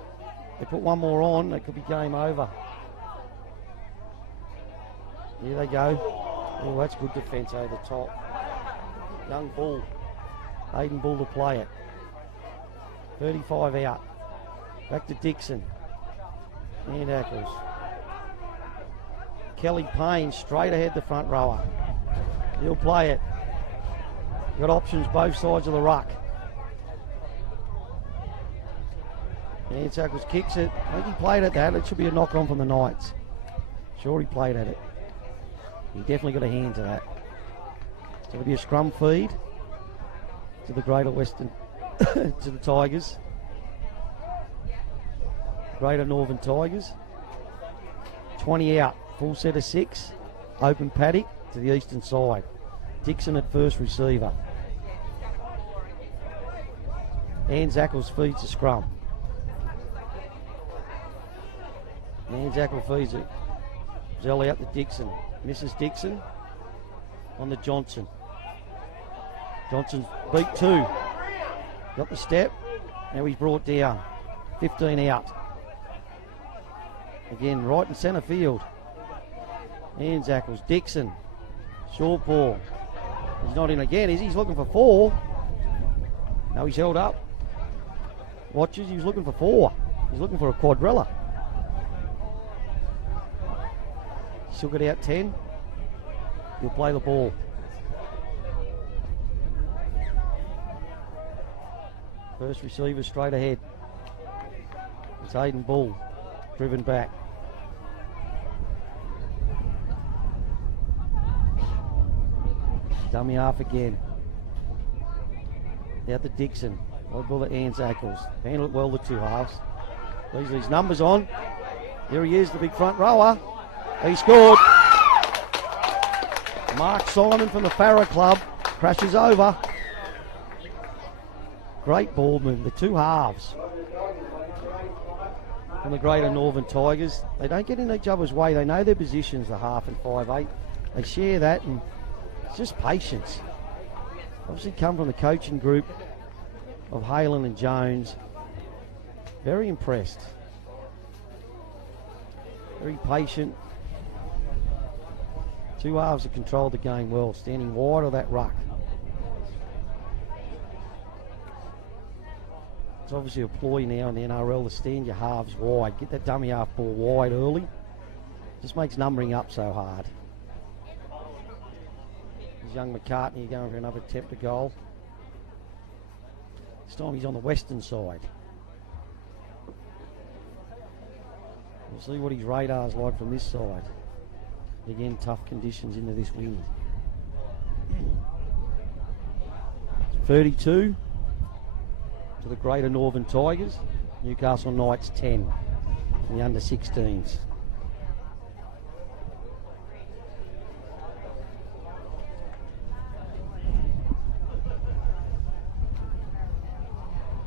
They put one more on, it could be game over. Here they go. Oh, that's good defence over the top. Young Bull. Hayden Bull to play it. 35 out. Back to Dixon. And Ackles. Kelly Payne straight ahead the front rower. He'll play it. Got options both sides of the ruck. And Ackles kicks it. I think he played at that. It should be a knock on from the Knights. Sure, he played at it. He definitely got a hand to that. So it'll be a scrum feed to the Greater Western, to the Tigers. Greater Northern Tigers. 20 out, full set of 6. Open paddock to the eastern side. Dixon at first receiver. Ackles feeds the scrum. Ackles feeds it. Zelly up to Dixon. Misses Dixon on the Johnson. Johnson's beat 2. Got the step. Now he's brought down. 15 out. Again, right in centre field. Ackles. Dixon. Short ball. He's not in again, is he? He's looking for 4. No, he's held up. Watches, he was looking for 4. He's looking for a quadrilla. Still got out 10. He'll play the ball. First receiver straight ahead. It's Hayden Bull, driven back. Dummy half again. Out to Dixon. Low ball to Ackles. Handle it well, the two halves. Leaves these numbers on. There he is, the big front rower. He scored. Mark Simon from the Farrer Club crashes over. Great ball move, the two halves from the Greater Northern Tigers. They don't get in each other's way. They know their positions, the half and 5'8". They share that, and it's just patience. Obviously come from the coaching group of Halen and Jones. Very impressed. Very patient. Two halves have controlled the game well, standing wide of that ruck. It's obviously a ploy now in the NRL to stand your halves wide. Get that dummy half ball wide early. Just makes numbering up so hard. There's young McCartney going for another attempt to goal. This time he's on the western side. We'll see what his radar's like from this side. Again, tough conditions into this wind. 32 to the Greater Northern Tigers. Newcastle Knights 10 in the under 16s.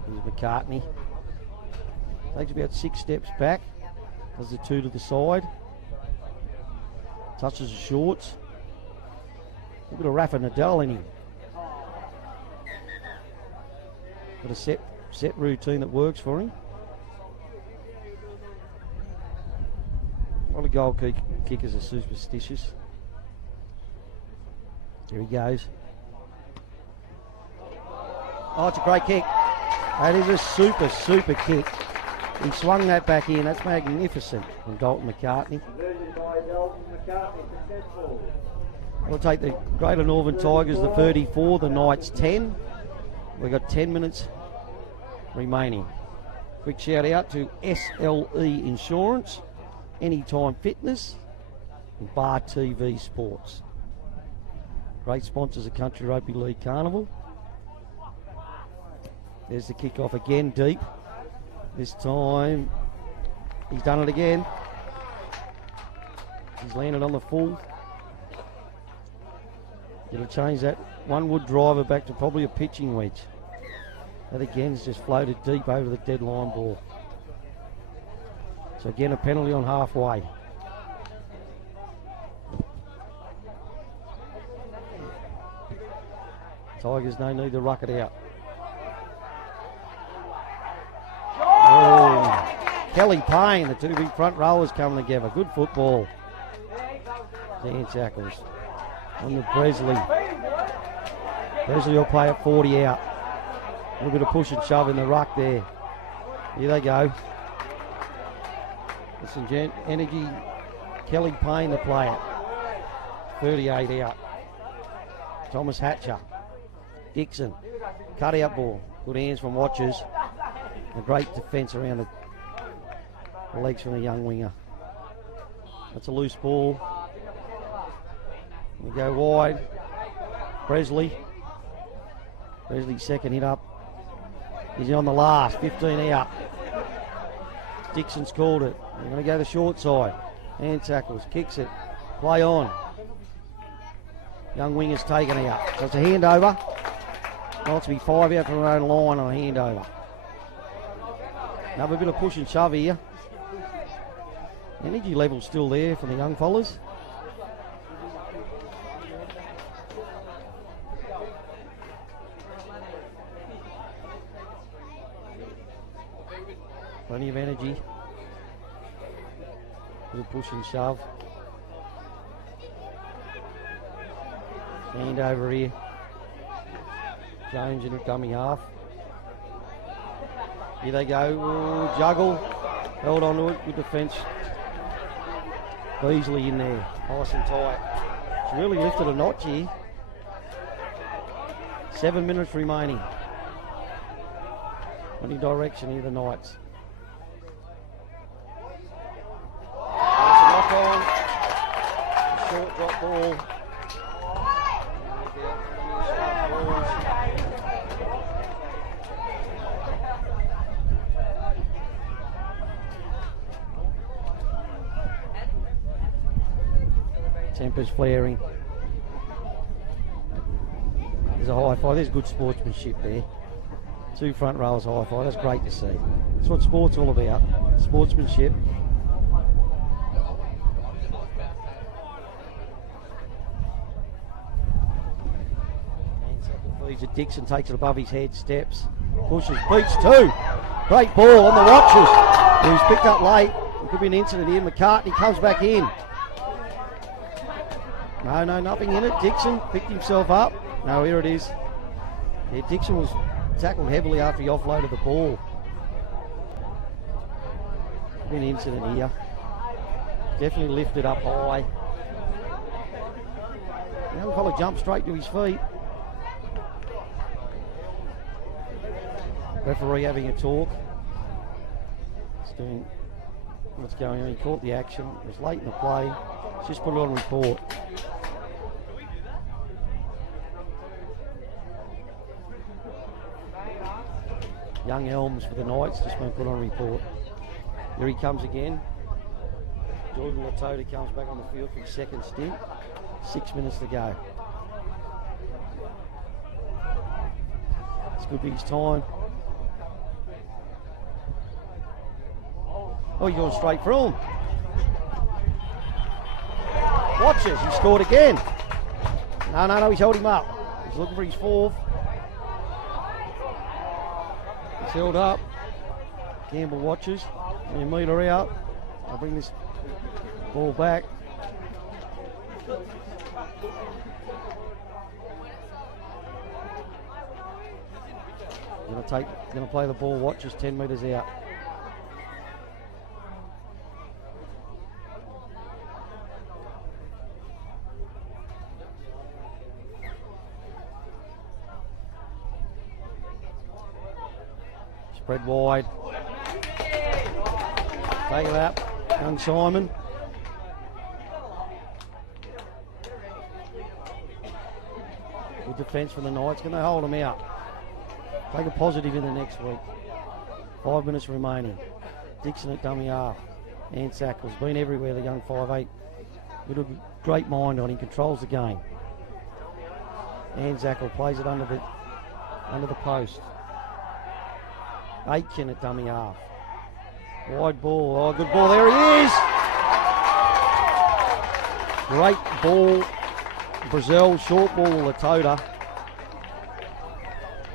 Here's McCartney. Takes about 6 steps back. Does the 2 to the side. Touches the shorts. Look at a Rafa Nadal in him. Got a set routine that works for him. A lot of goal kickers are superstitious. Here he goes. Oh, it's a great kick. That is a super kick. He swung that back in. That's magnificent from Dalton McCartney. We'll take the Greater Northern Tigers, the 34, the Knights 10. We've got 10 minutes remaining. Quick shout out to SLE Insurance, Anytime Fitness, and Bar TV Sports. Great sponsors of Country Rugby League Carnival. There's the kick-off again, deep. This time, he's done it again. He's landed on the full. It'll change that one wood driver back to probably a pitching wedge. That again has just floated deep over the dead line ball. So again, a penalty on halfway. Tigers no need to ruck it out. Oh, Kelly Payne, the 2 big front rowers coming together. Good football. Dan tackles on the Bresley. Bresley will play at 40 out. A little bit of push and shove in the ruck there. Here they go. Listen, Energy, Kelly Payne the player. 38 out. Thomas Hatcher. Dixon. Cut out ball. Good hands from Watchers. A great defence around the legs from the young winger. That's a loose ball. We go wide. Bresley. Bresley second hit up. He's on the last. 15 out. Dixon's called it. They're going to go the short side. Hand tackles. Kicks it. Play on. Young winger's taken out. So it's a handover. Wants to be 5 out from her own line on a handover. Another bit of push and shove here. Energy level still there from the young fellas. Plenty of energy. Little push and shove. Hand over here. Jones in a dummy half. Here they go. Ooh, juggle. Held on to it. Good defence. Beasley in there. Nice and tight. It's really lifted a notch here. 7 minutes remaining. Any direction here, the Knights. That's a knock on. A short drop ball. Tempers flaring. There's a high five. There's good sportsmanship there. 2 front rows high five. That's great to see. That's what sport's all about. Sportsmanship. Feeds it. Dixon takes it above his head. Steps. Pushes. Beats 2. Great ball on the Watchers. He was picked up late. There could be an incident here. McCartney comes back in. No, nothing in it. Dixon picked himself up. No, here it is. Yeah, Dixon was tackled heavily after he offloaded the ball. Been an incident here. Definitely lifted up high. The young fella jumped straight to his feet. Referee having a talk. He's doing what's going on. He caught the action. It was late in the play. He's just put it on report. Young Elms for the Knights, just been put on report. Here he comes again. Jordan Latota comes back on the field for his second stint. 6 minutes to go. This could be his time. Oh, he's going straight through him. Watches, he scored again. No, he's held him up. He's looking for his fourth. He's held up. Campbell watches. A metre out. I'll bring this ball back. Going to play the ball. Watches 10 metres out. Spread wide. Take it out. Young Simon. Good defence from the Knights. Can they hold them out? Take a positive in the next week. 5 minutes remaining. Dixon at dummy half. Ansackle's been everywhere, the young 5'8". With a great mind on him, controls the game. Ansackle plays it under the post. Aitken at dummy half. Wide ball. Oh, good ball. There he is. Great ball. Brazil, short ball, Latota.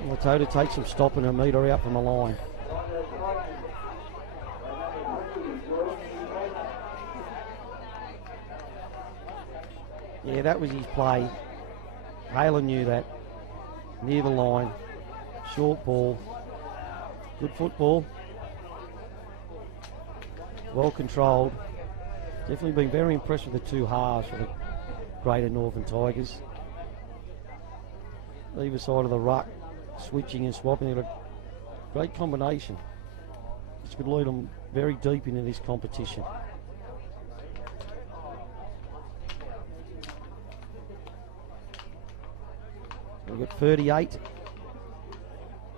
Latota takes some stopping a metre out from the line. Yeah, that was his play. Halen knew that. Near the line. Short ball. Good football. Well controlled. Definitely been very impressed with the two halves for the Greater Northern Tigers. Either side of the ruck, switching and swapping. It a great combination. This could lead them very deep into this competition. We've got 38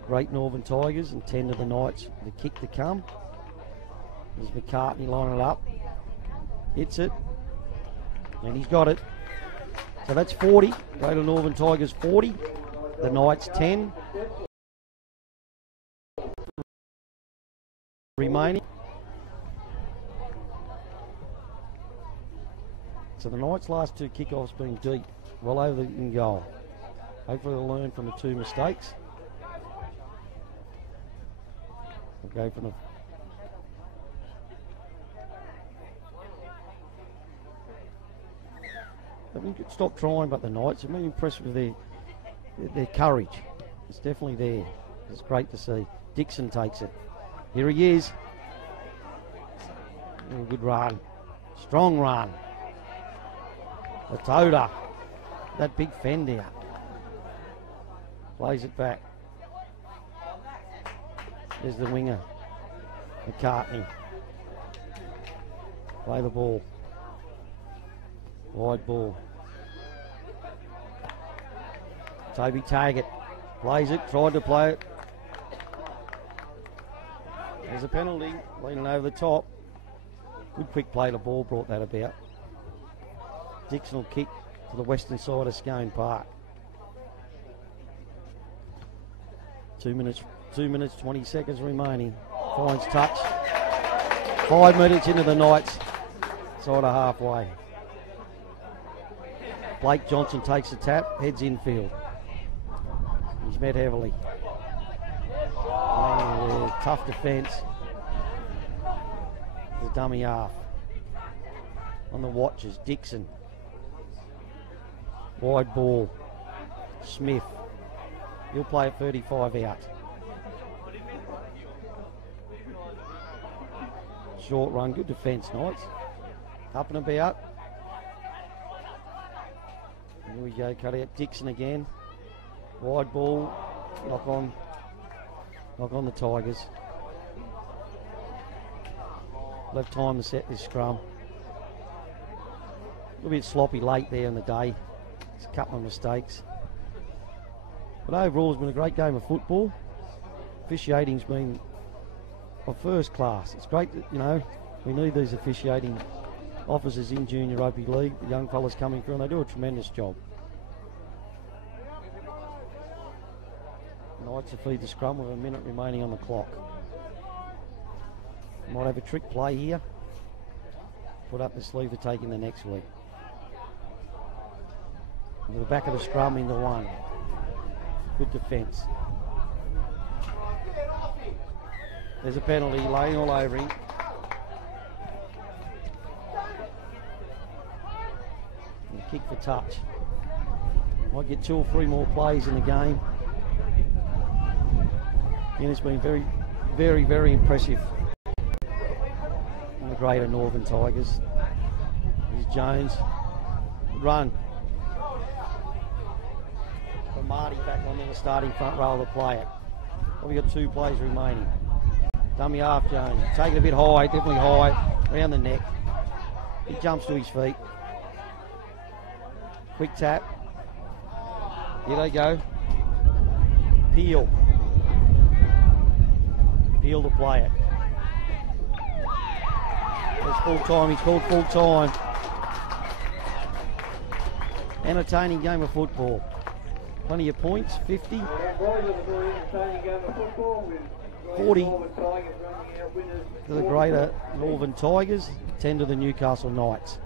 Great Northern Tigers and 10 of the Knights. The kick to come. There's McCartney lining it up. Hits it. And he's got it. So that's 40. Greater Northern Tigers 40. The Knights 10. Remaining. So the Knights' last two kickoffs been deep. Well over in goal. Hopefully they'll learn from the two mistakes. We'll go from the they haven't stopped trying, but the Knights have been impressed with their courage. It's definitely there. It's great to see. Dixon takes it. Here he is. Oh, good run. Strong run. Latota. That big fend out. Plays it back. There's the winger. McCartney. Play the ball. Wide ball. Toby Taggart plays it, tried to play it. There's a penalty, leaning over the top. Good quick play, the ball brought that about. Dixon will kick to the western side of Scone Park. 2 minutes, 20 seconds remaining. Finds touch. 5 minutes into the Knights, side of halfway. Blake Johnson takes the tap, heads infield. He's met heavily. Oh, tough defence. The dummy half. On the watches, Dixon. Wide ball. Smith. He'll play at 35 out. short run. Good defence, Knights. Up and about. Here we go, cut out Dixon again. Wide ball, knock on the Tigers. Left time to set this scrum. A little bit sloppy late there in the day. It's a couple of mistakes. But overall, it's been a great game of football. Officiating's been of first class. It's great that, you know, we need these officiating officers in Junior Rugby League, the young fellas coming through, and they do a tremendous job. Knights to feed the scrum with a minute remaining on the clock. Might have a trick play here. Put up the sleeve for taking the next week. Into the back of the scrum into one. Good defence. There's a penalty, laying all over him. And a kick for touch. Might get 2 or 3 more plays in the game. Again, it's been very, very, very impressive on the Greater Northern Tigers. Here's Jones. Run. But Marty back on the starting front row to play it. Probably got 2 plays remaining. Dummy half Jones. Take it a bit high, definitely high. Around the neck. He jumps to his feet. Quick tap. Here they go. Peel. Peel to play it. It's full time. He's called full time. Entertaining game of football. Plenty of points. 50. 40 to the Greater Northern Tigers, 10 to the Newcastle Knights.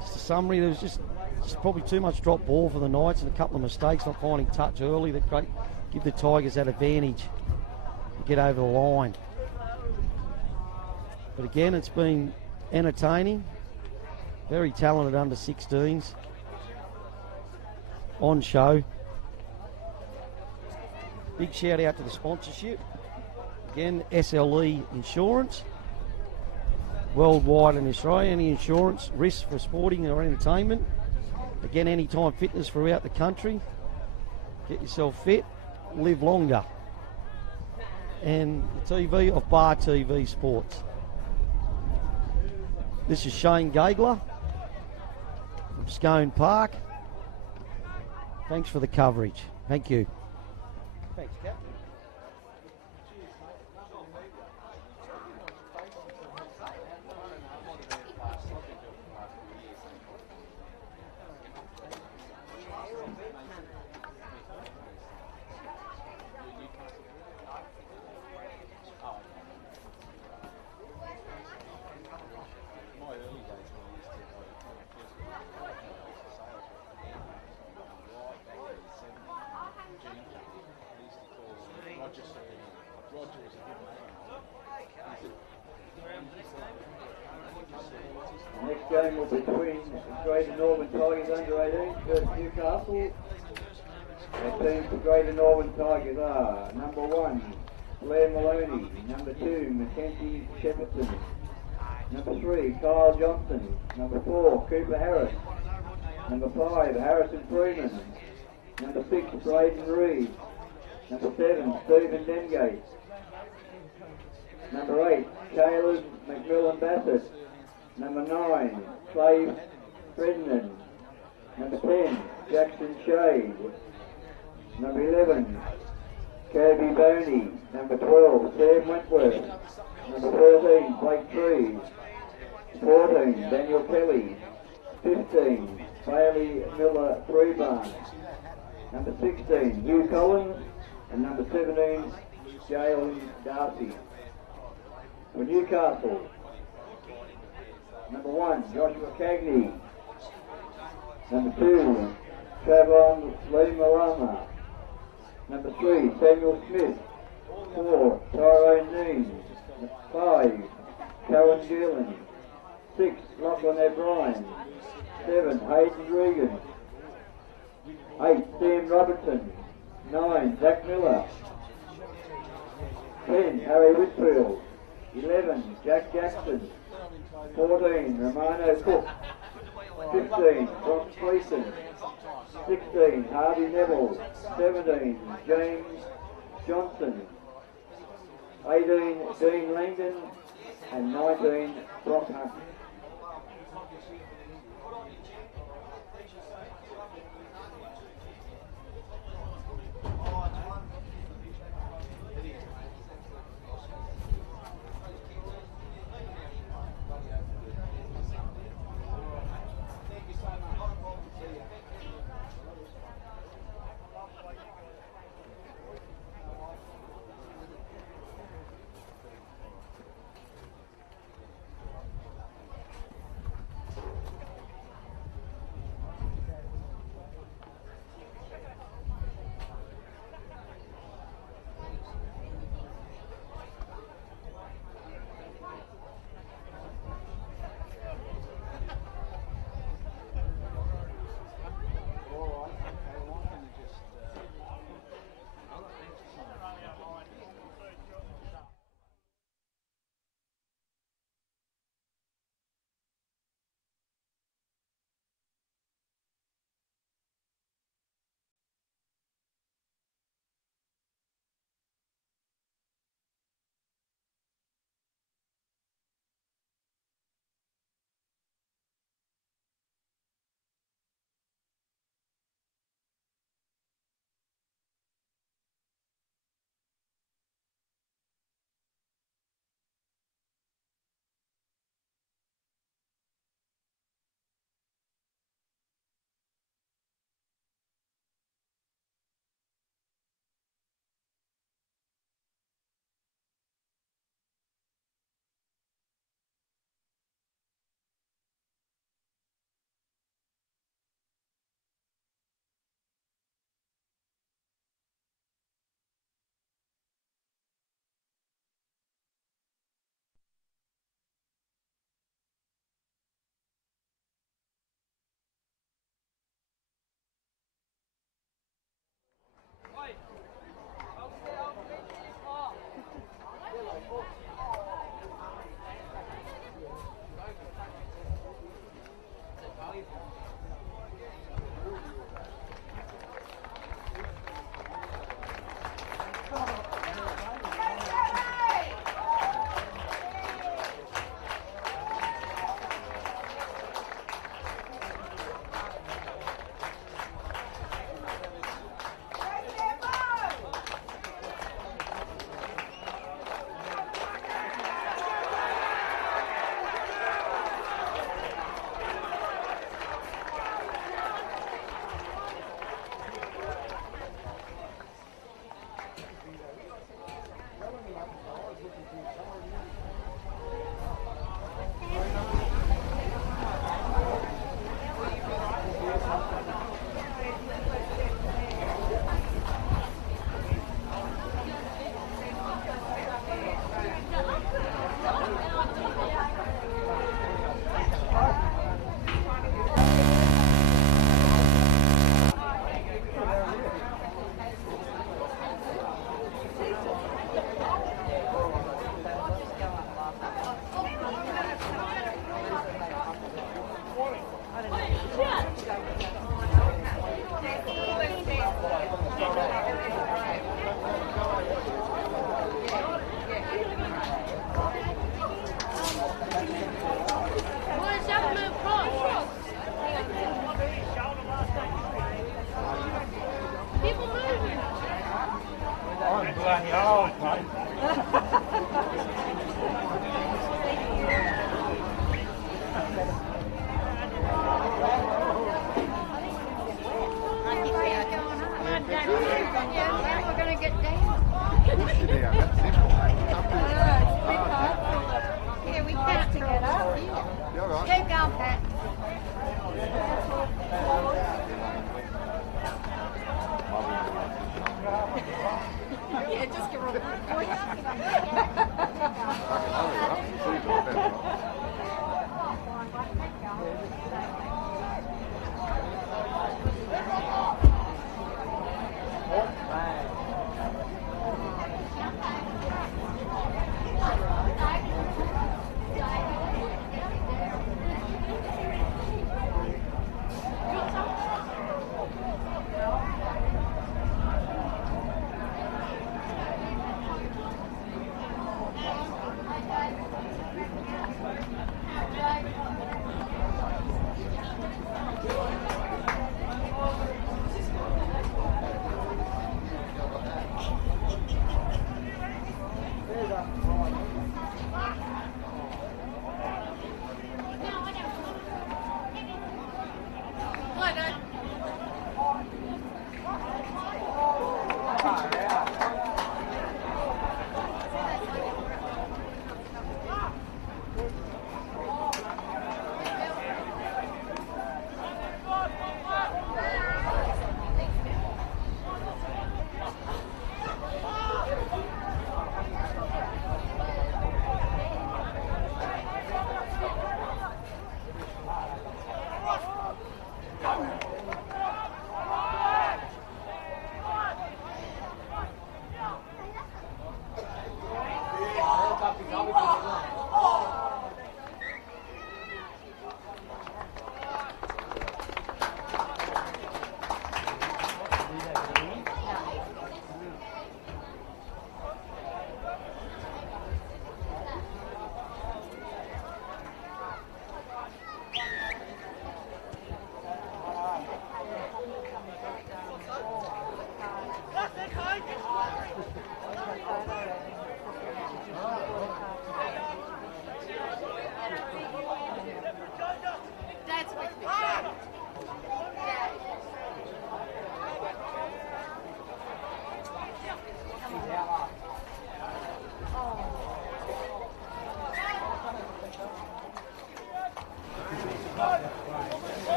Just a summary, there was just probably too much drop ball for the Knights and a couple of mistakes, not finding touch early that give the Tigers that advantage to get over the line. But again, it's been entertaining, very talented under 16s on show. Big shout out to the sponsorship. Again, SLE Insurance. Worldwide in Australia, any insurance, risks for sporting or entertainment. Again, Anytime Fitness throughout the country. Get yourself fit, live longer. And the TV of Bar TV Sports. This is Shane Gagler from Scone Park. Thanks for the coverage. Thank you. Thanks, Cap. Next game will be between Greater Northern Tigers under 18 versus Newcastle. The teams for Greater Northern Tigers are number 1, Blair Maloney, number 2, Mackenzie Shepperton, number 3, Kyle Johnson, number 4, Cooper Harris, number 5, Harrison Freeman, number 6, Braden Reed, number 7, Stephen Dengate, number 8, Caleb McMillan Bassett, number 9, Clay Frednan, number 10, Jackson Shade, number 11, Kirby Boney, number 12, Sam Wentworth, number 13, Blake Trees, 14, Daniel Kelly, 15, Bailey Miller Freebarn, number 16, Hugh Collins, and number 17, Jalen Darcy. For Newcastle, number 1, Joshua Cagney, number 2, Travon Lemalama, number 3, Samuel Smith, 4, Tyrone Neems, 5, Cohen Gillen, 6, Lachlan O'Brien, 7, Hayden Regan, 8, Sam Robertson, 9, Zach Miller, 10, Harry Whitfield, 11, Jack Jackson. 14, Romano Cook. 15, Brock Gleeson. 16, Harvey Neville. 17, James Johnson. 18, Dean Langdon. And 19, Brock Hunt.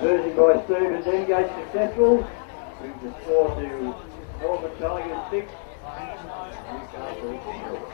Conversion by Stevens Engage successful. Brings the score to Northern Tigers 6, Newcastle 0.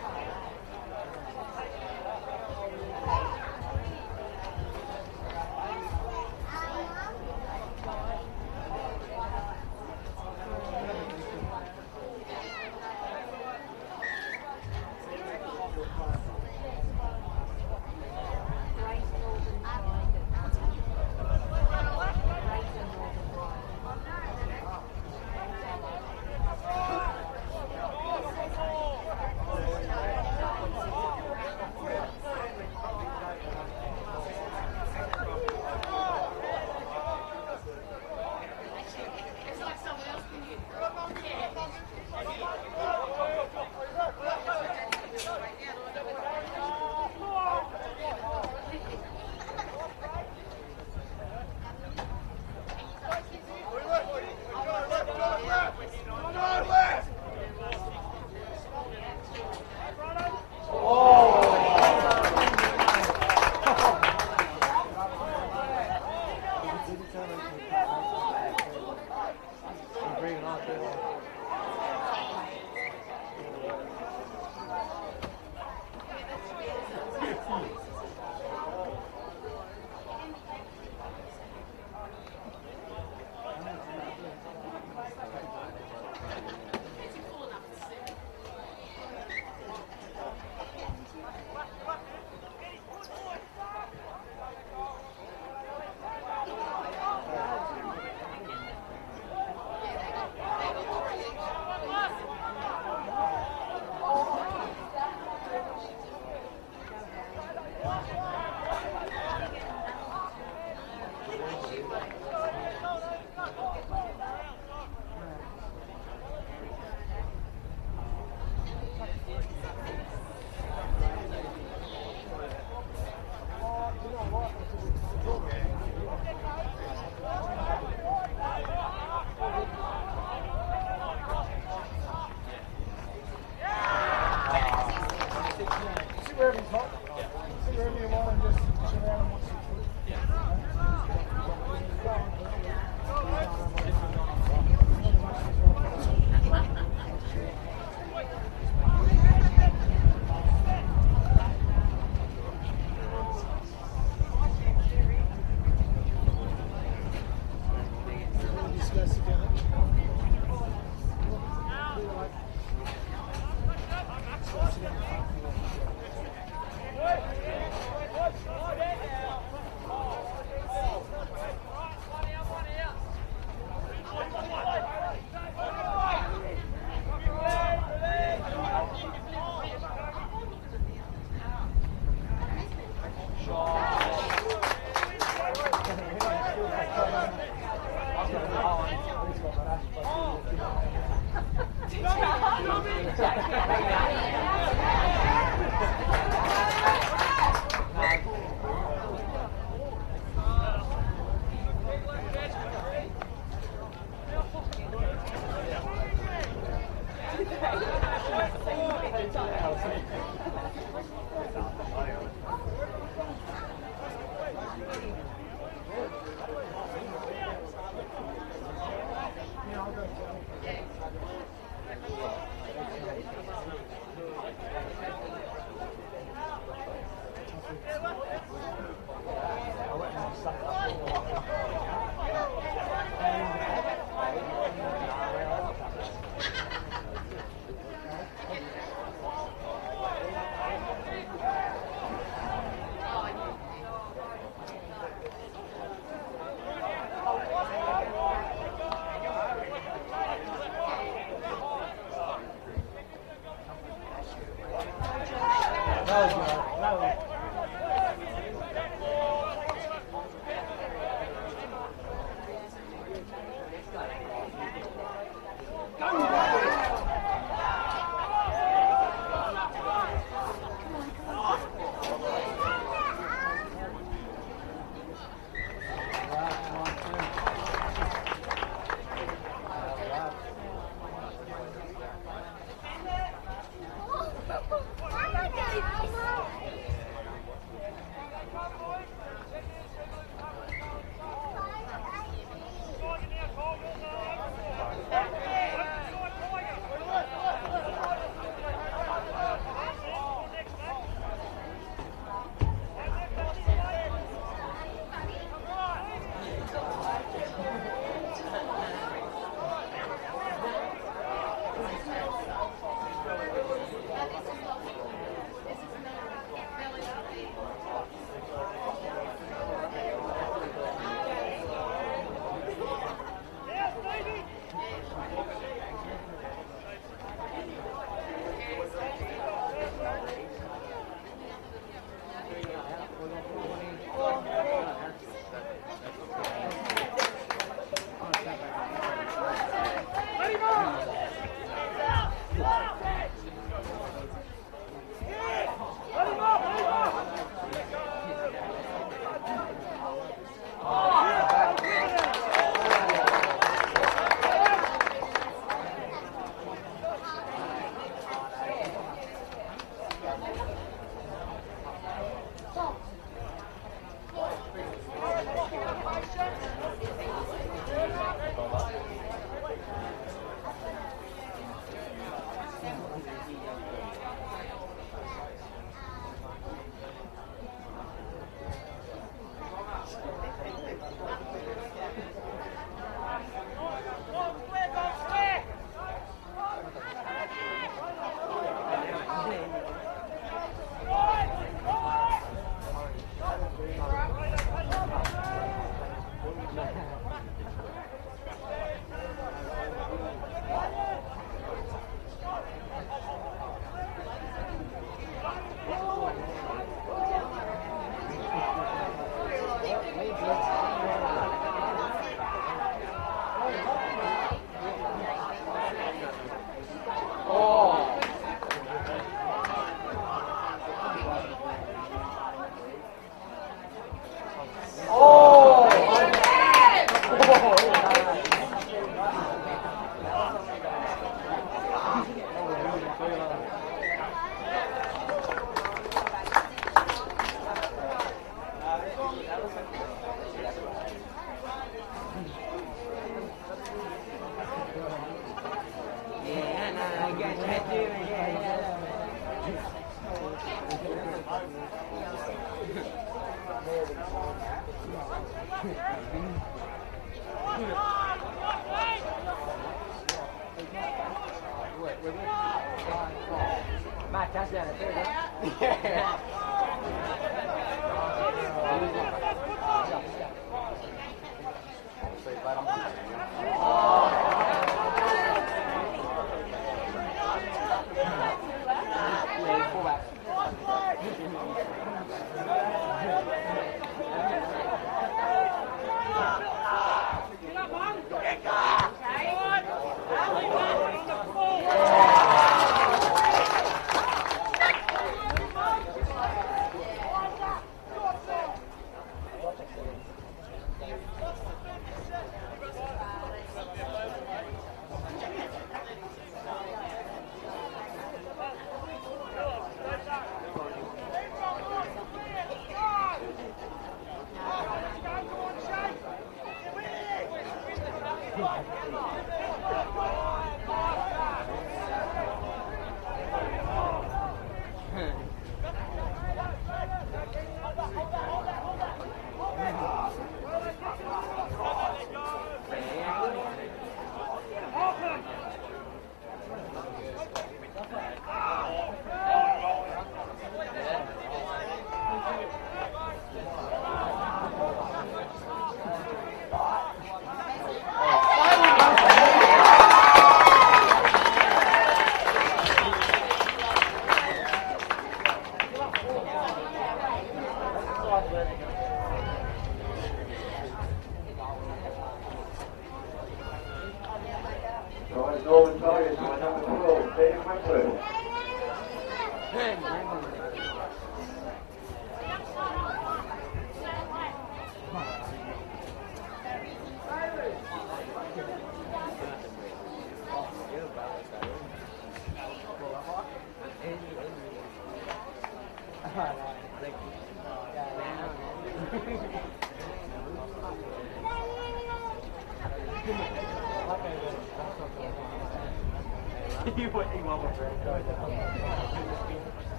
Northern Tigers by number 12, Ben Wentworth.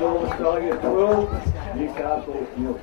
Northern Tigers 12, Newcastle 0.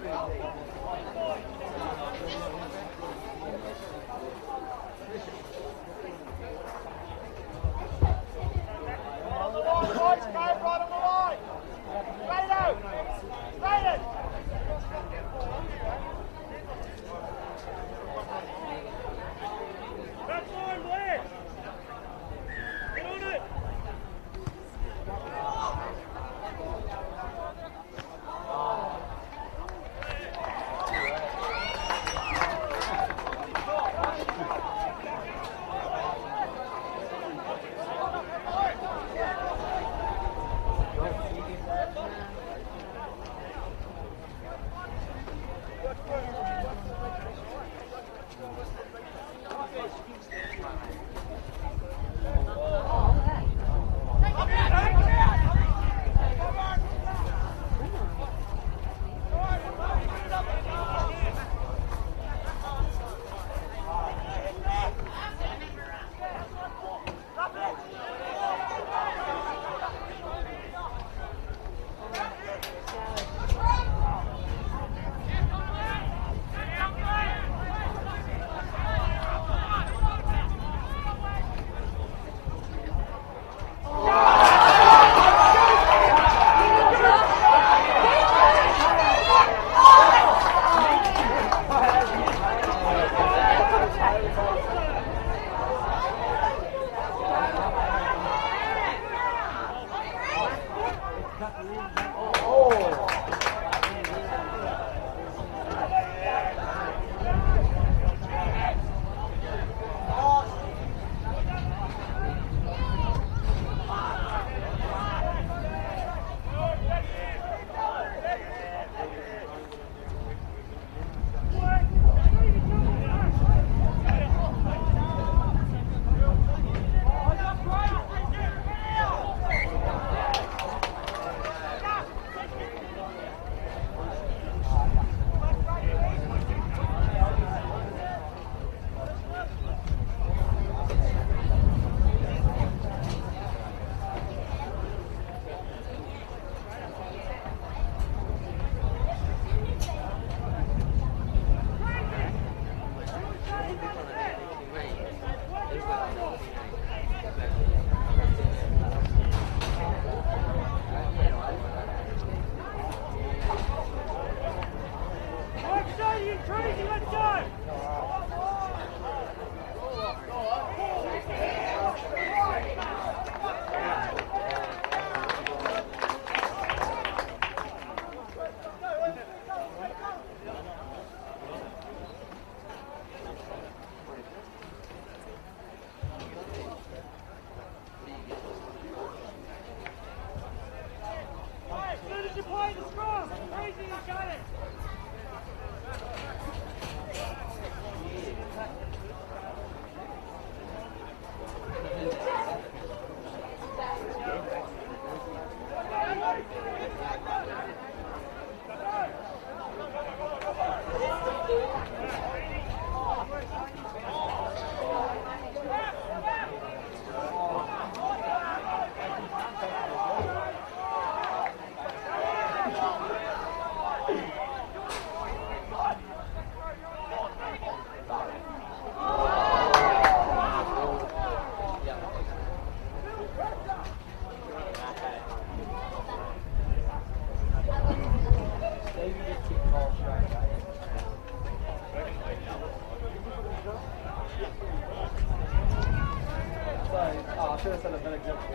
should have said a better joke.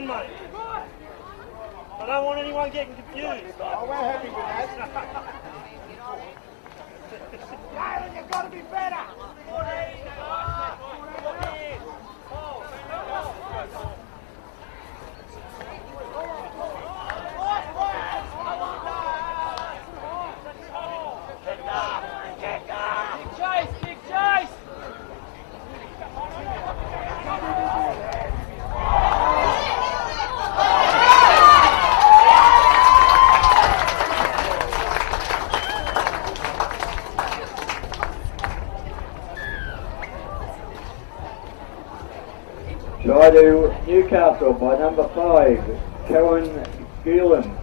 again, mate. I don't want anyone getting confused. Oh, we're happy with that. Daley, you've got to be better. Try to Newcastle by number 5, Cohen Gillen.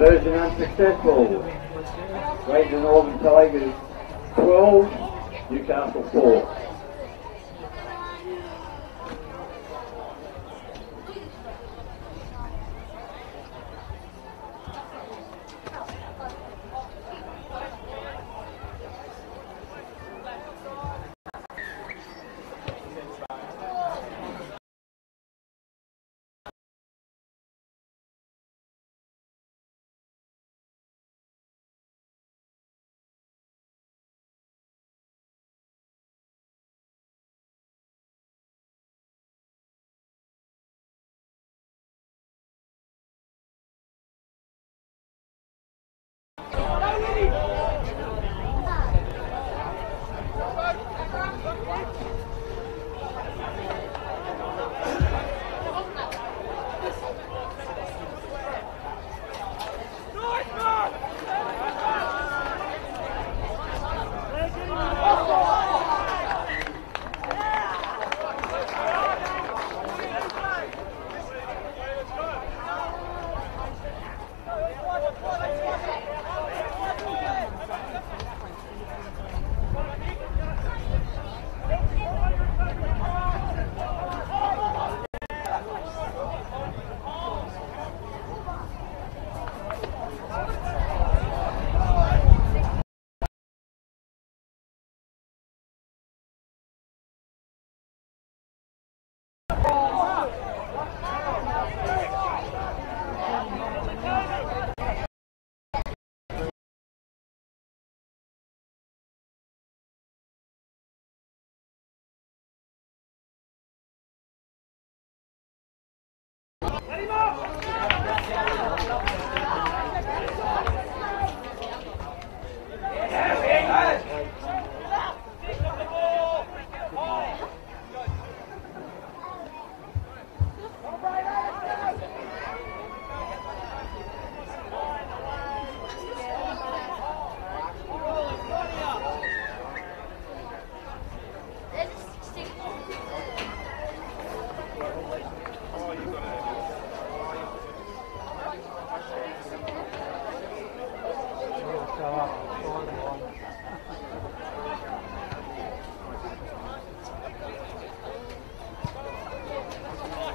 Diversion unsuccessful. Greater Northern Tigers 12, Newcastle 4.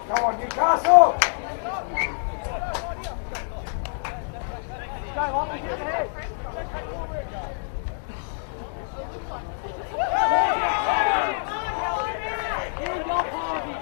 Come on, Newcastle! Go on, get ahead. Here's your party.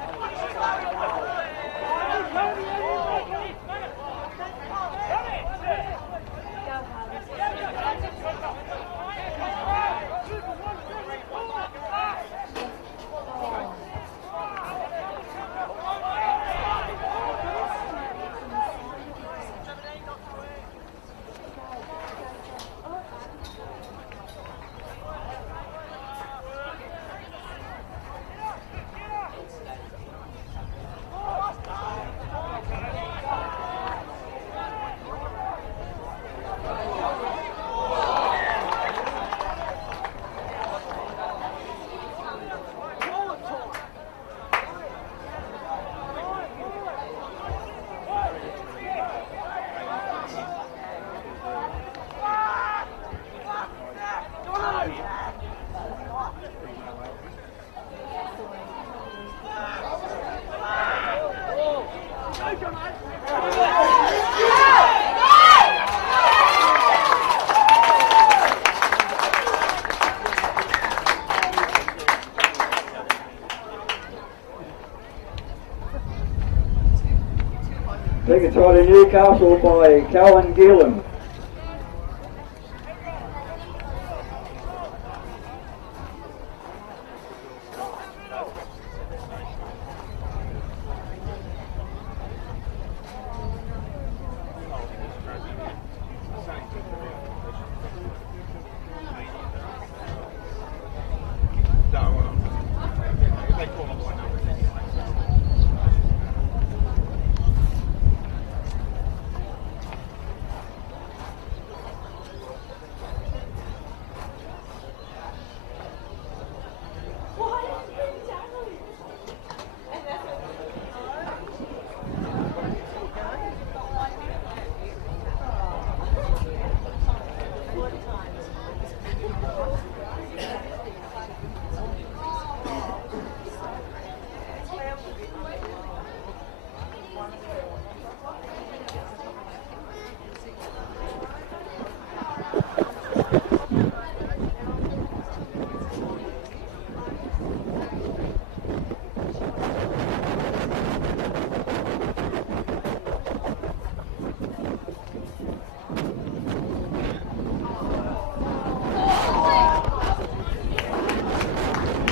Taken try to Newcastle by Cowan Gillen.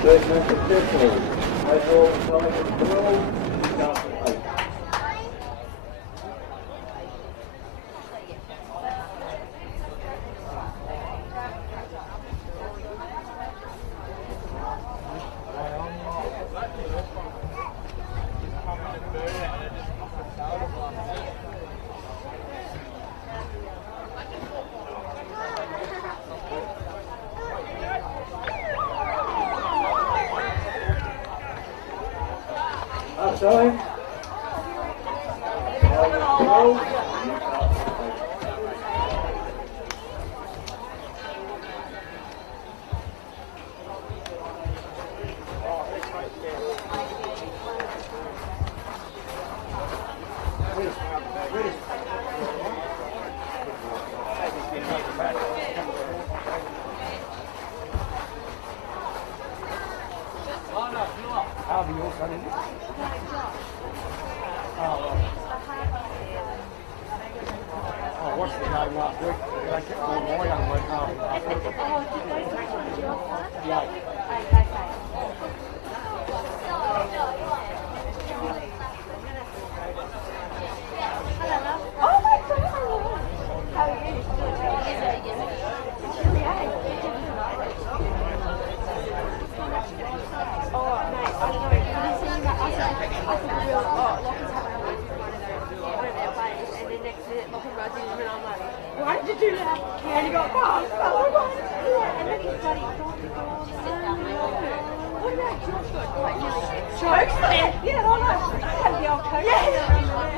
Third man successful. Right Northern Tigers 12, Newcastle 8. Time. I'll be your son, isn't it? Oh, what's the game last week? They kept all my young work hard. Yeah. Why did you do that? And he got caught. And then he studied. What did that George got? Like nearly choked. Yeah, I know. Had the old coat around the neck.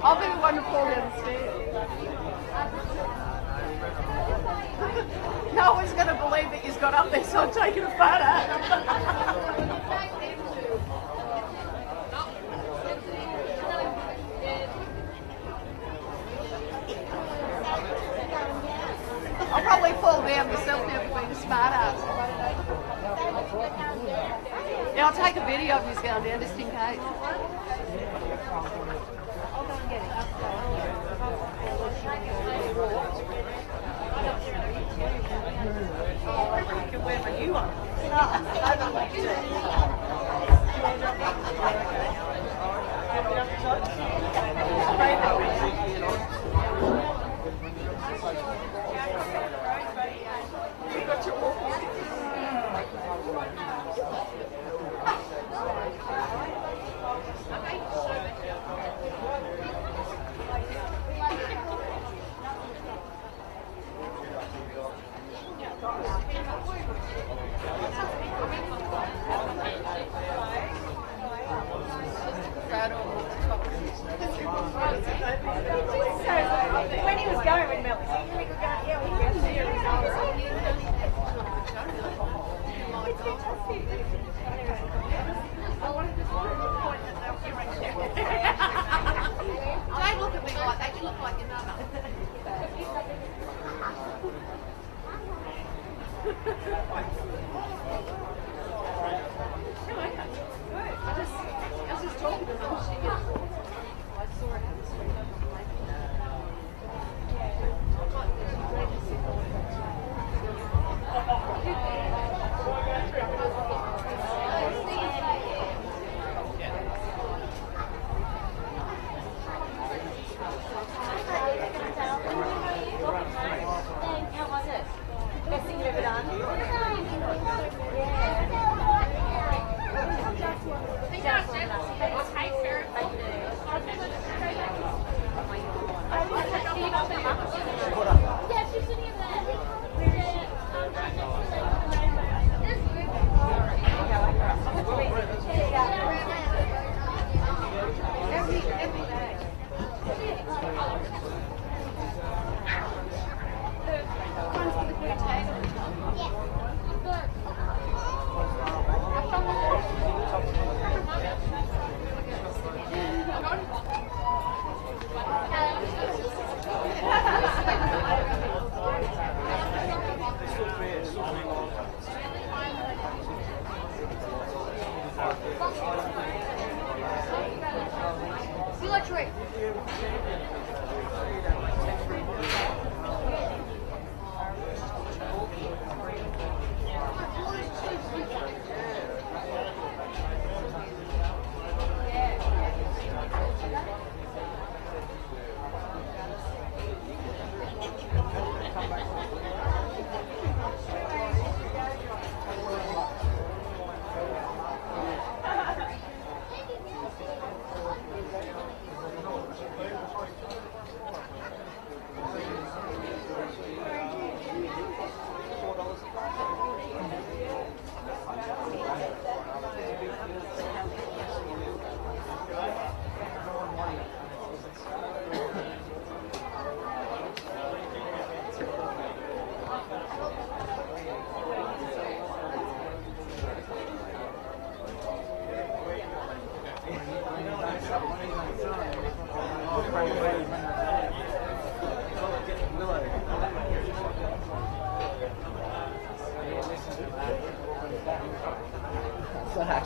I'll be the one to fall down the stairs. No one's going to believe that you've got up there, so I'm taking a photo. I'll probably fall down myself now for being a smart ass. Yeah, I'll take a video of you going down just in case. You can wear my new one. When he was going with Mel, I wanted to point that they were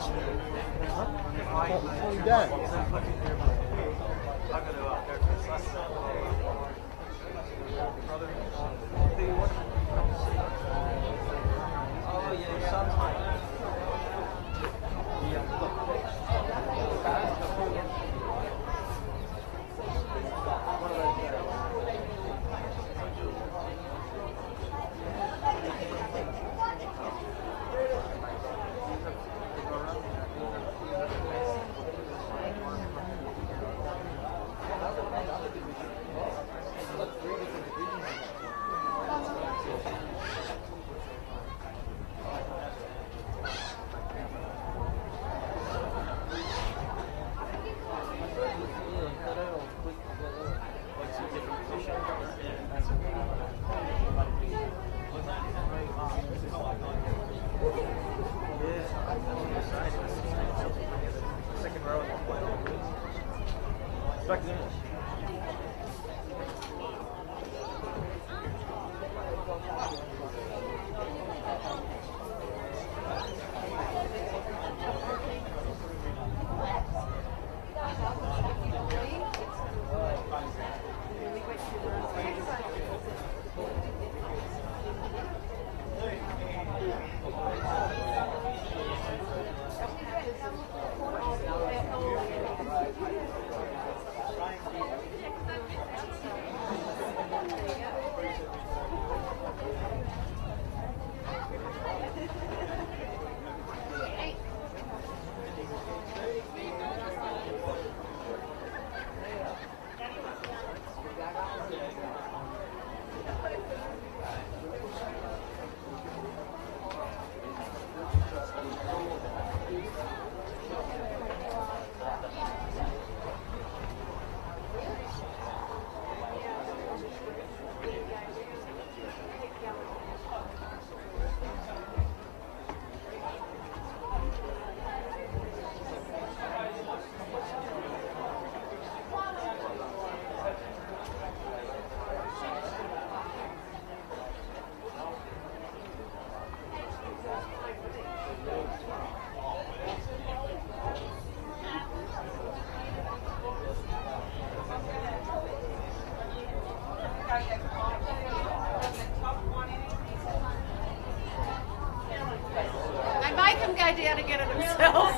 What you doing? They make them go down and get it themselves.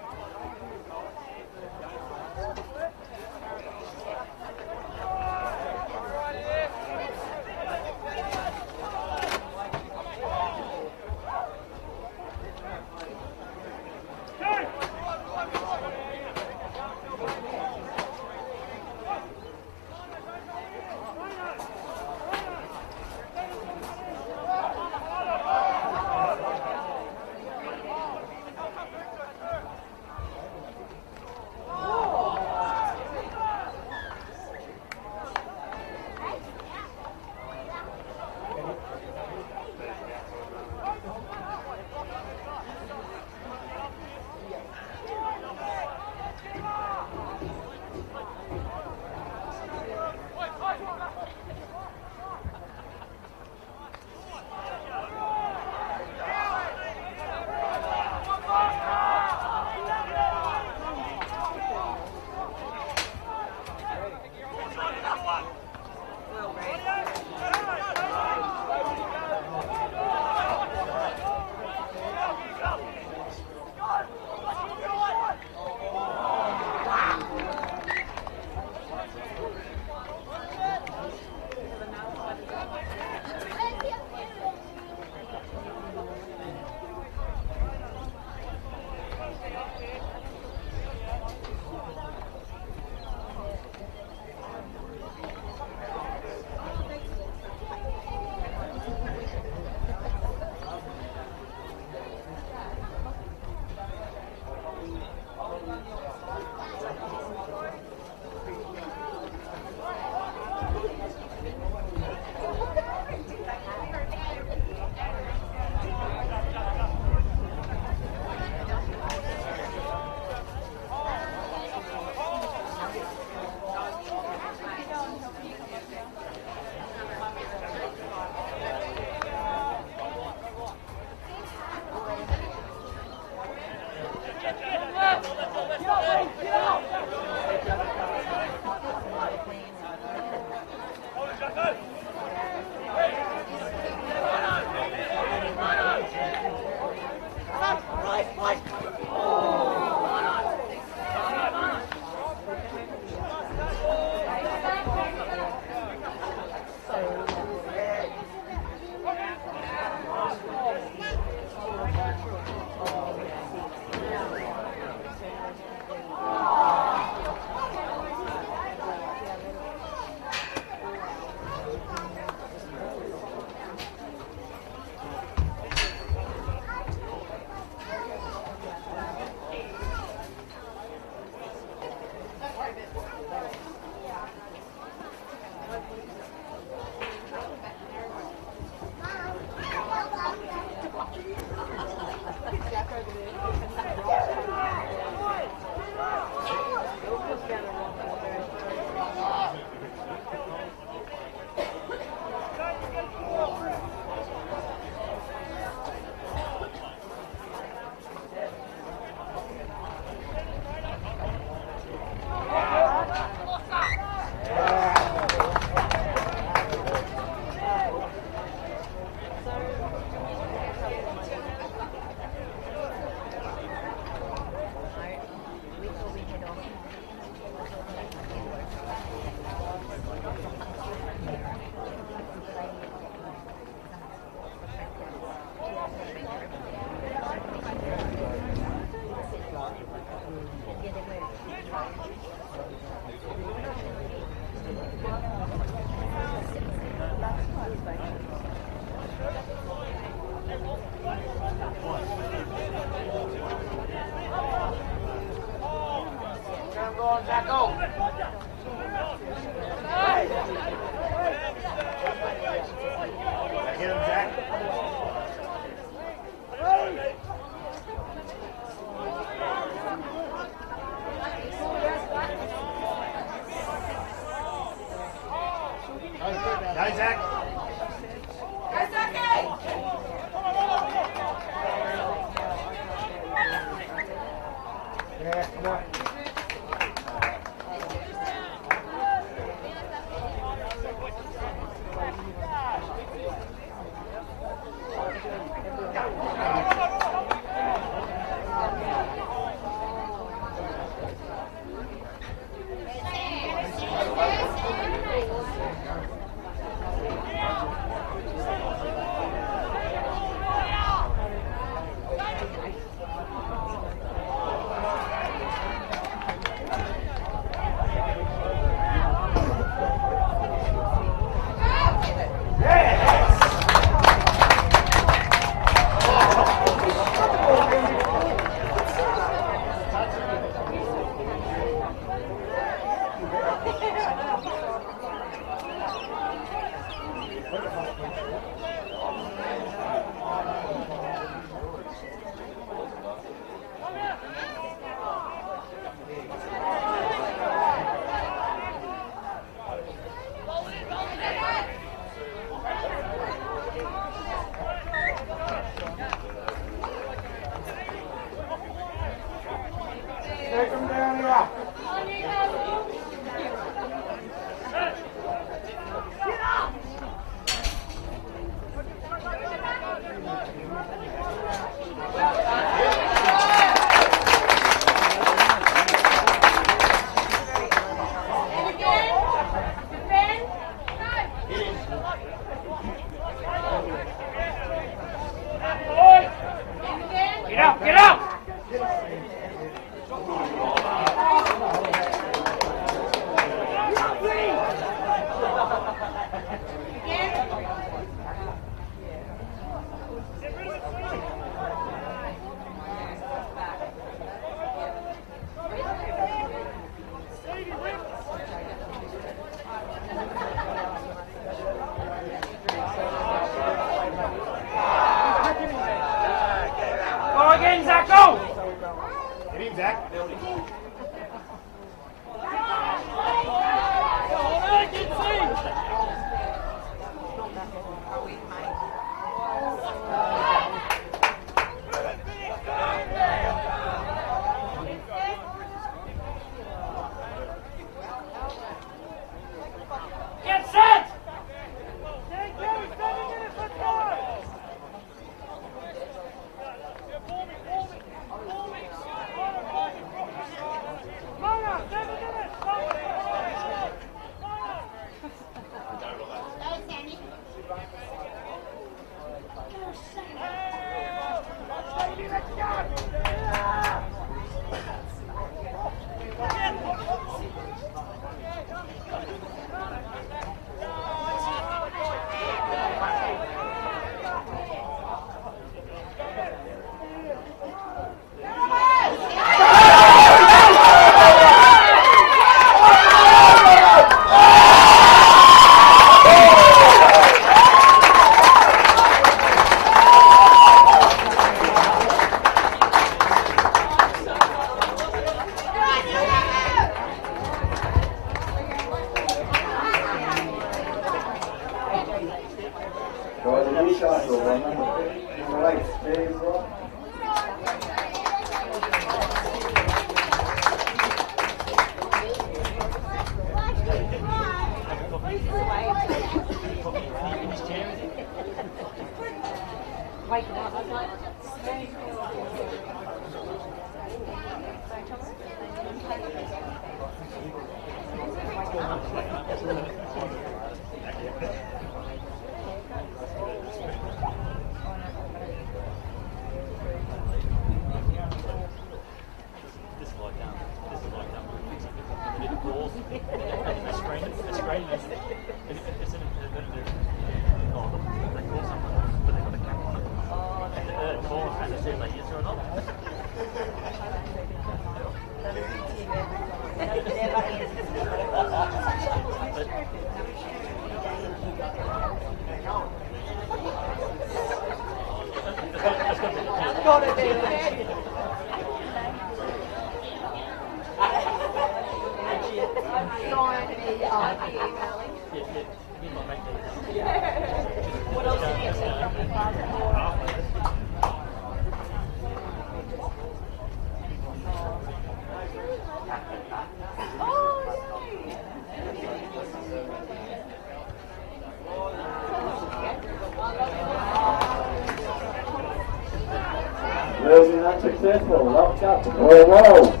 Losing unsuccessful, locked up for a roll.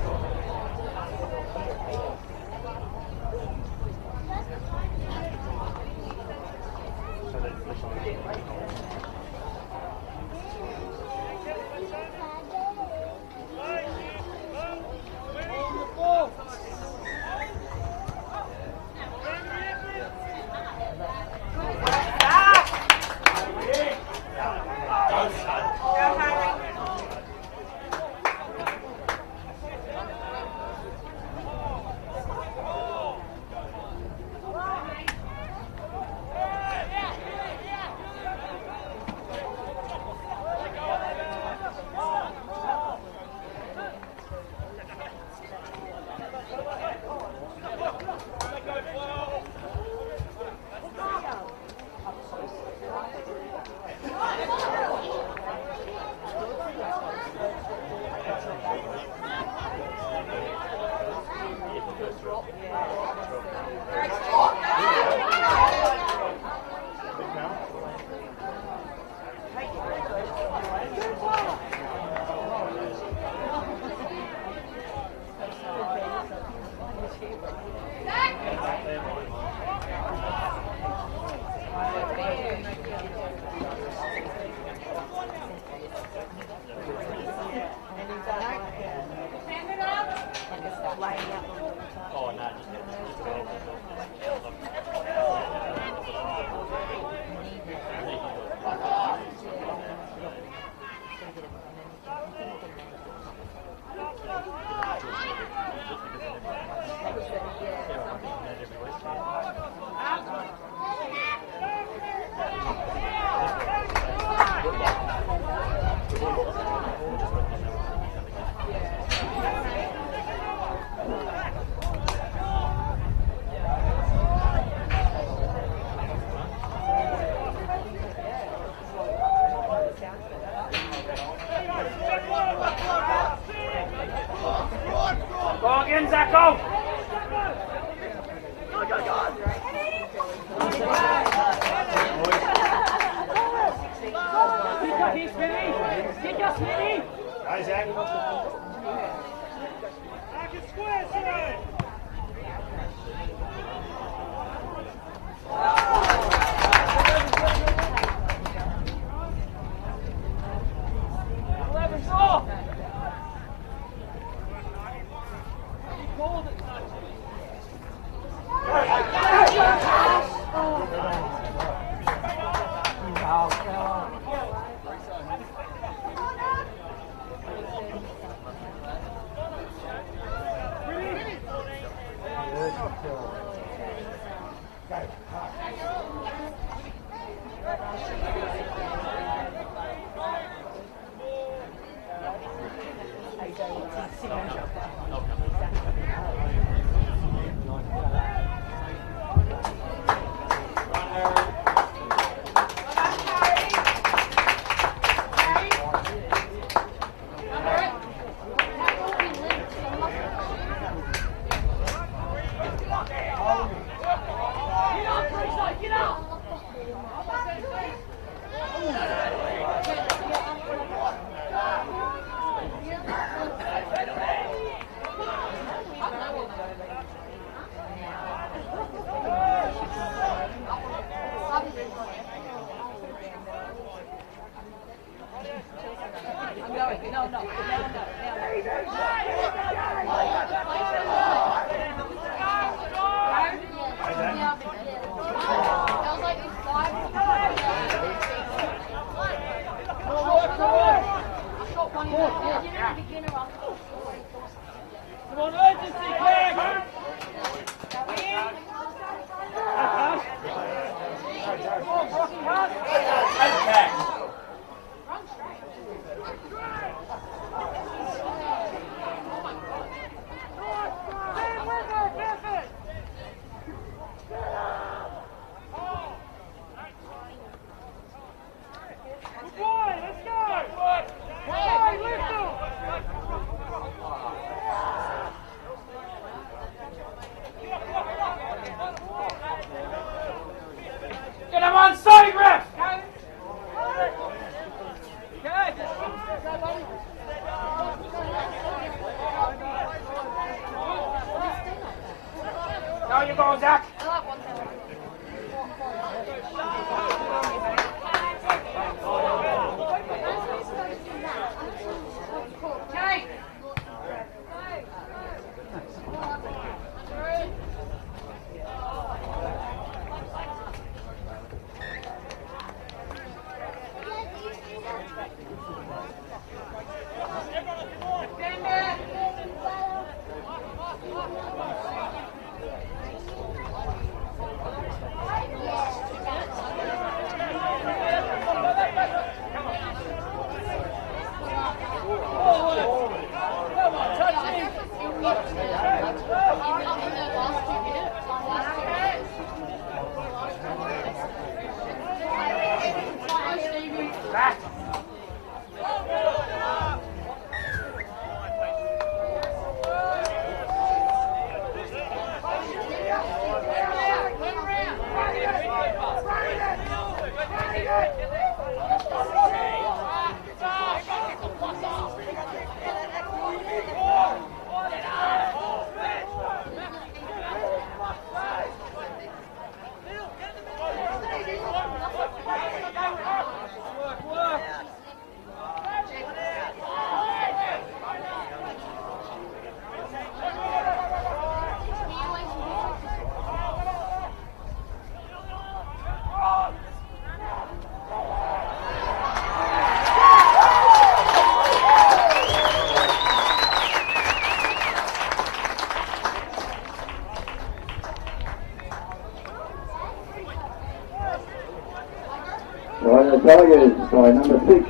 Right, the Tigers by number 6,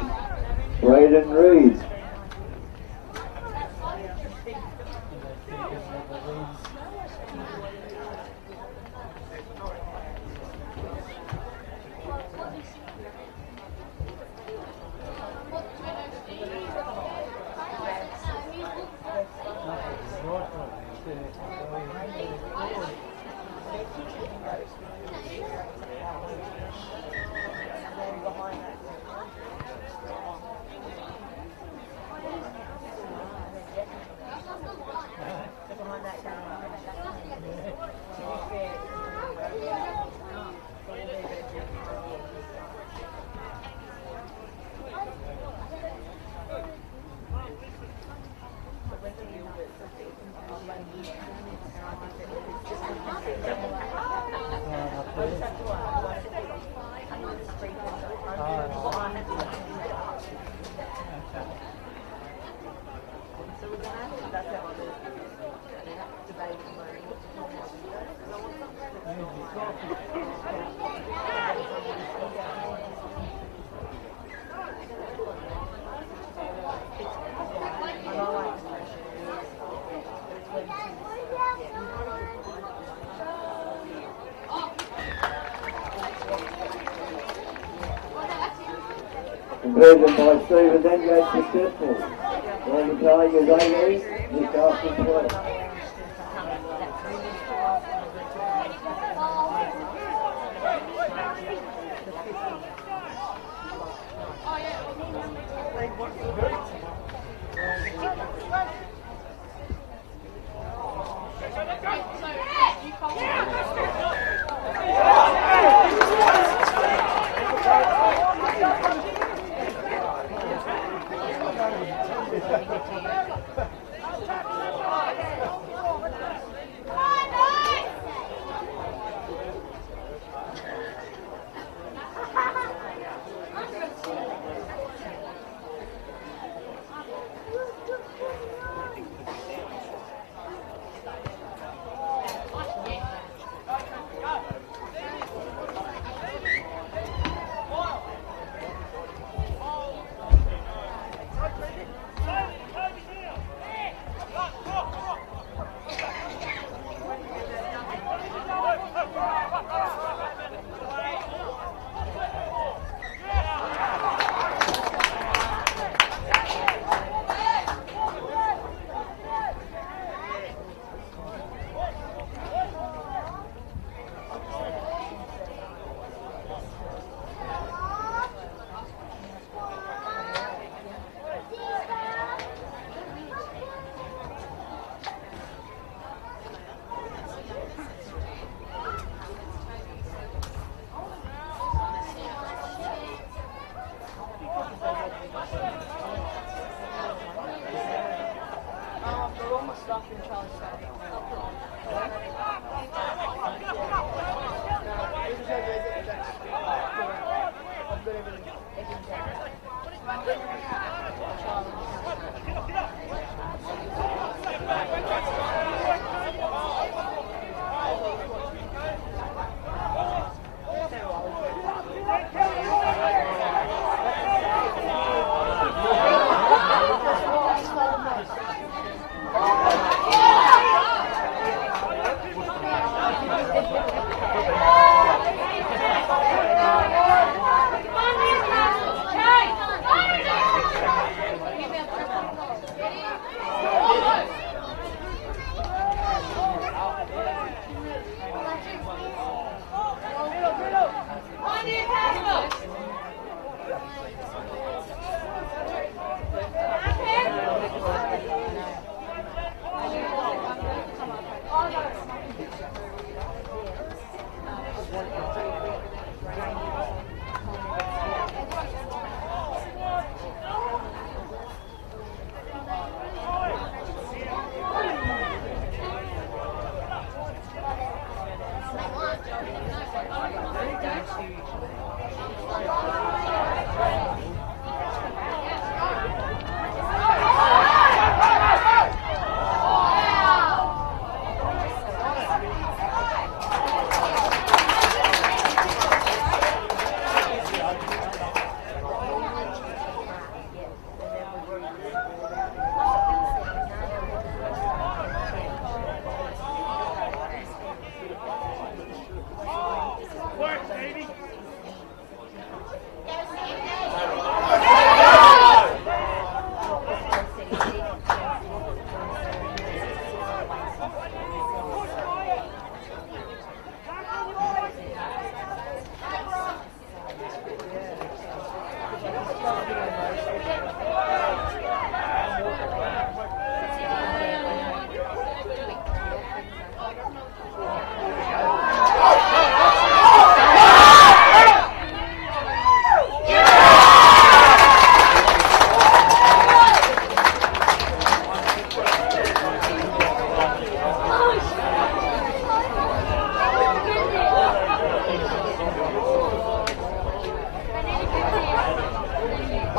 Braden Reed. Conversion by Stephen Dengate successful. Well, the Tigers 18, Newcastle 20.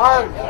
Yeah.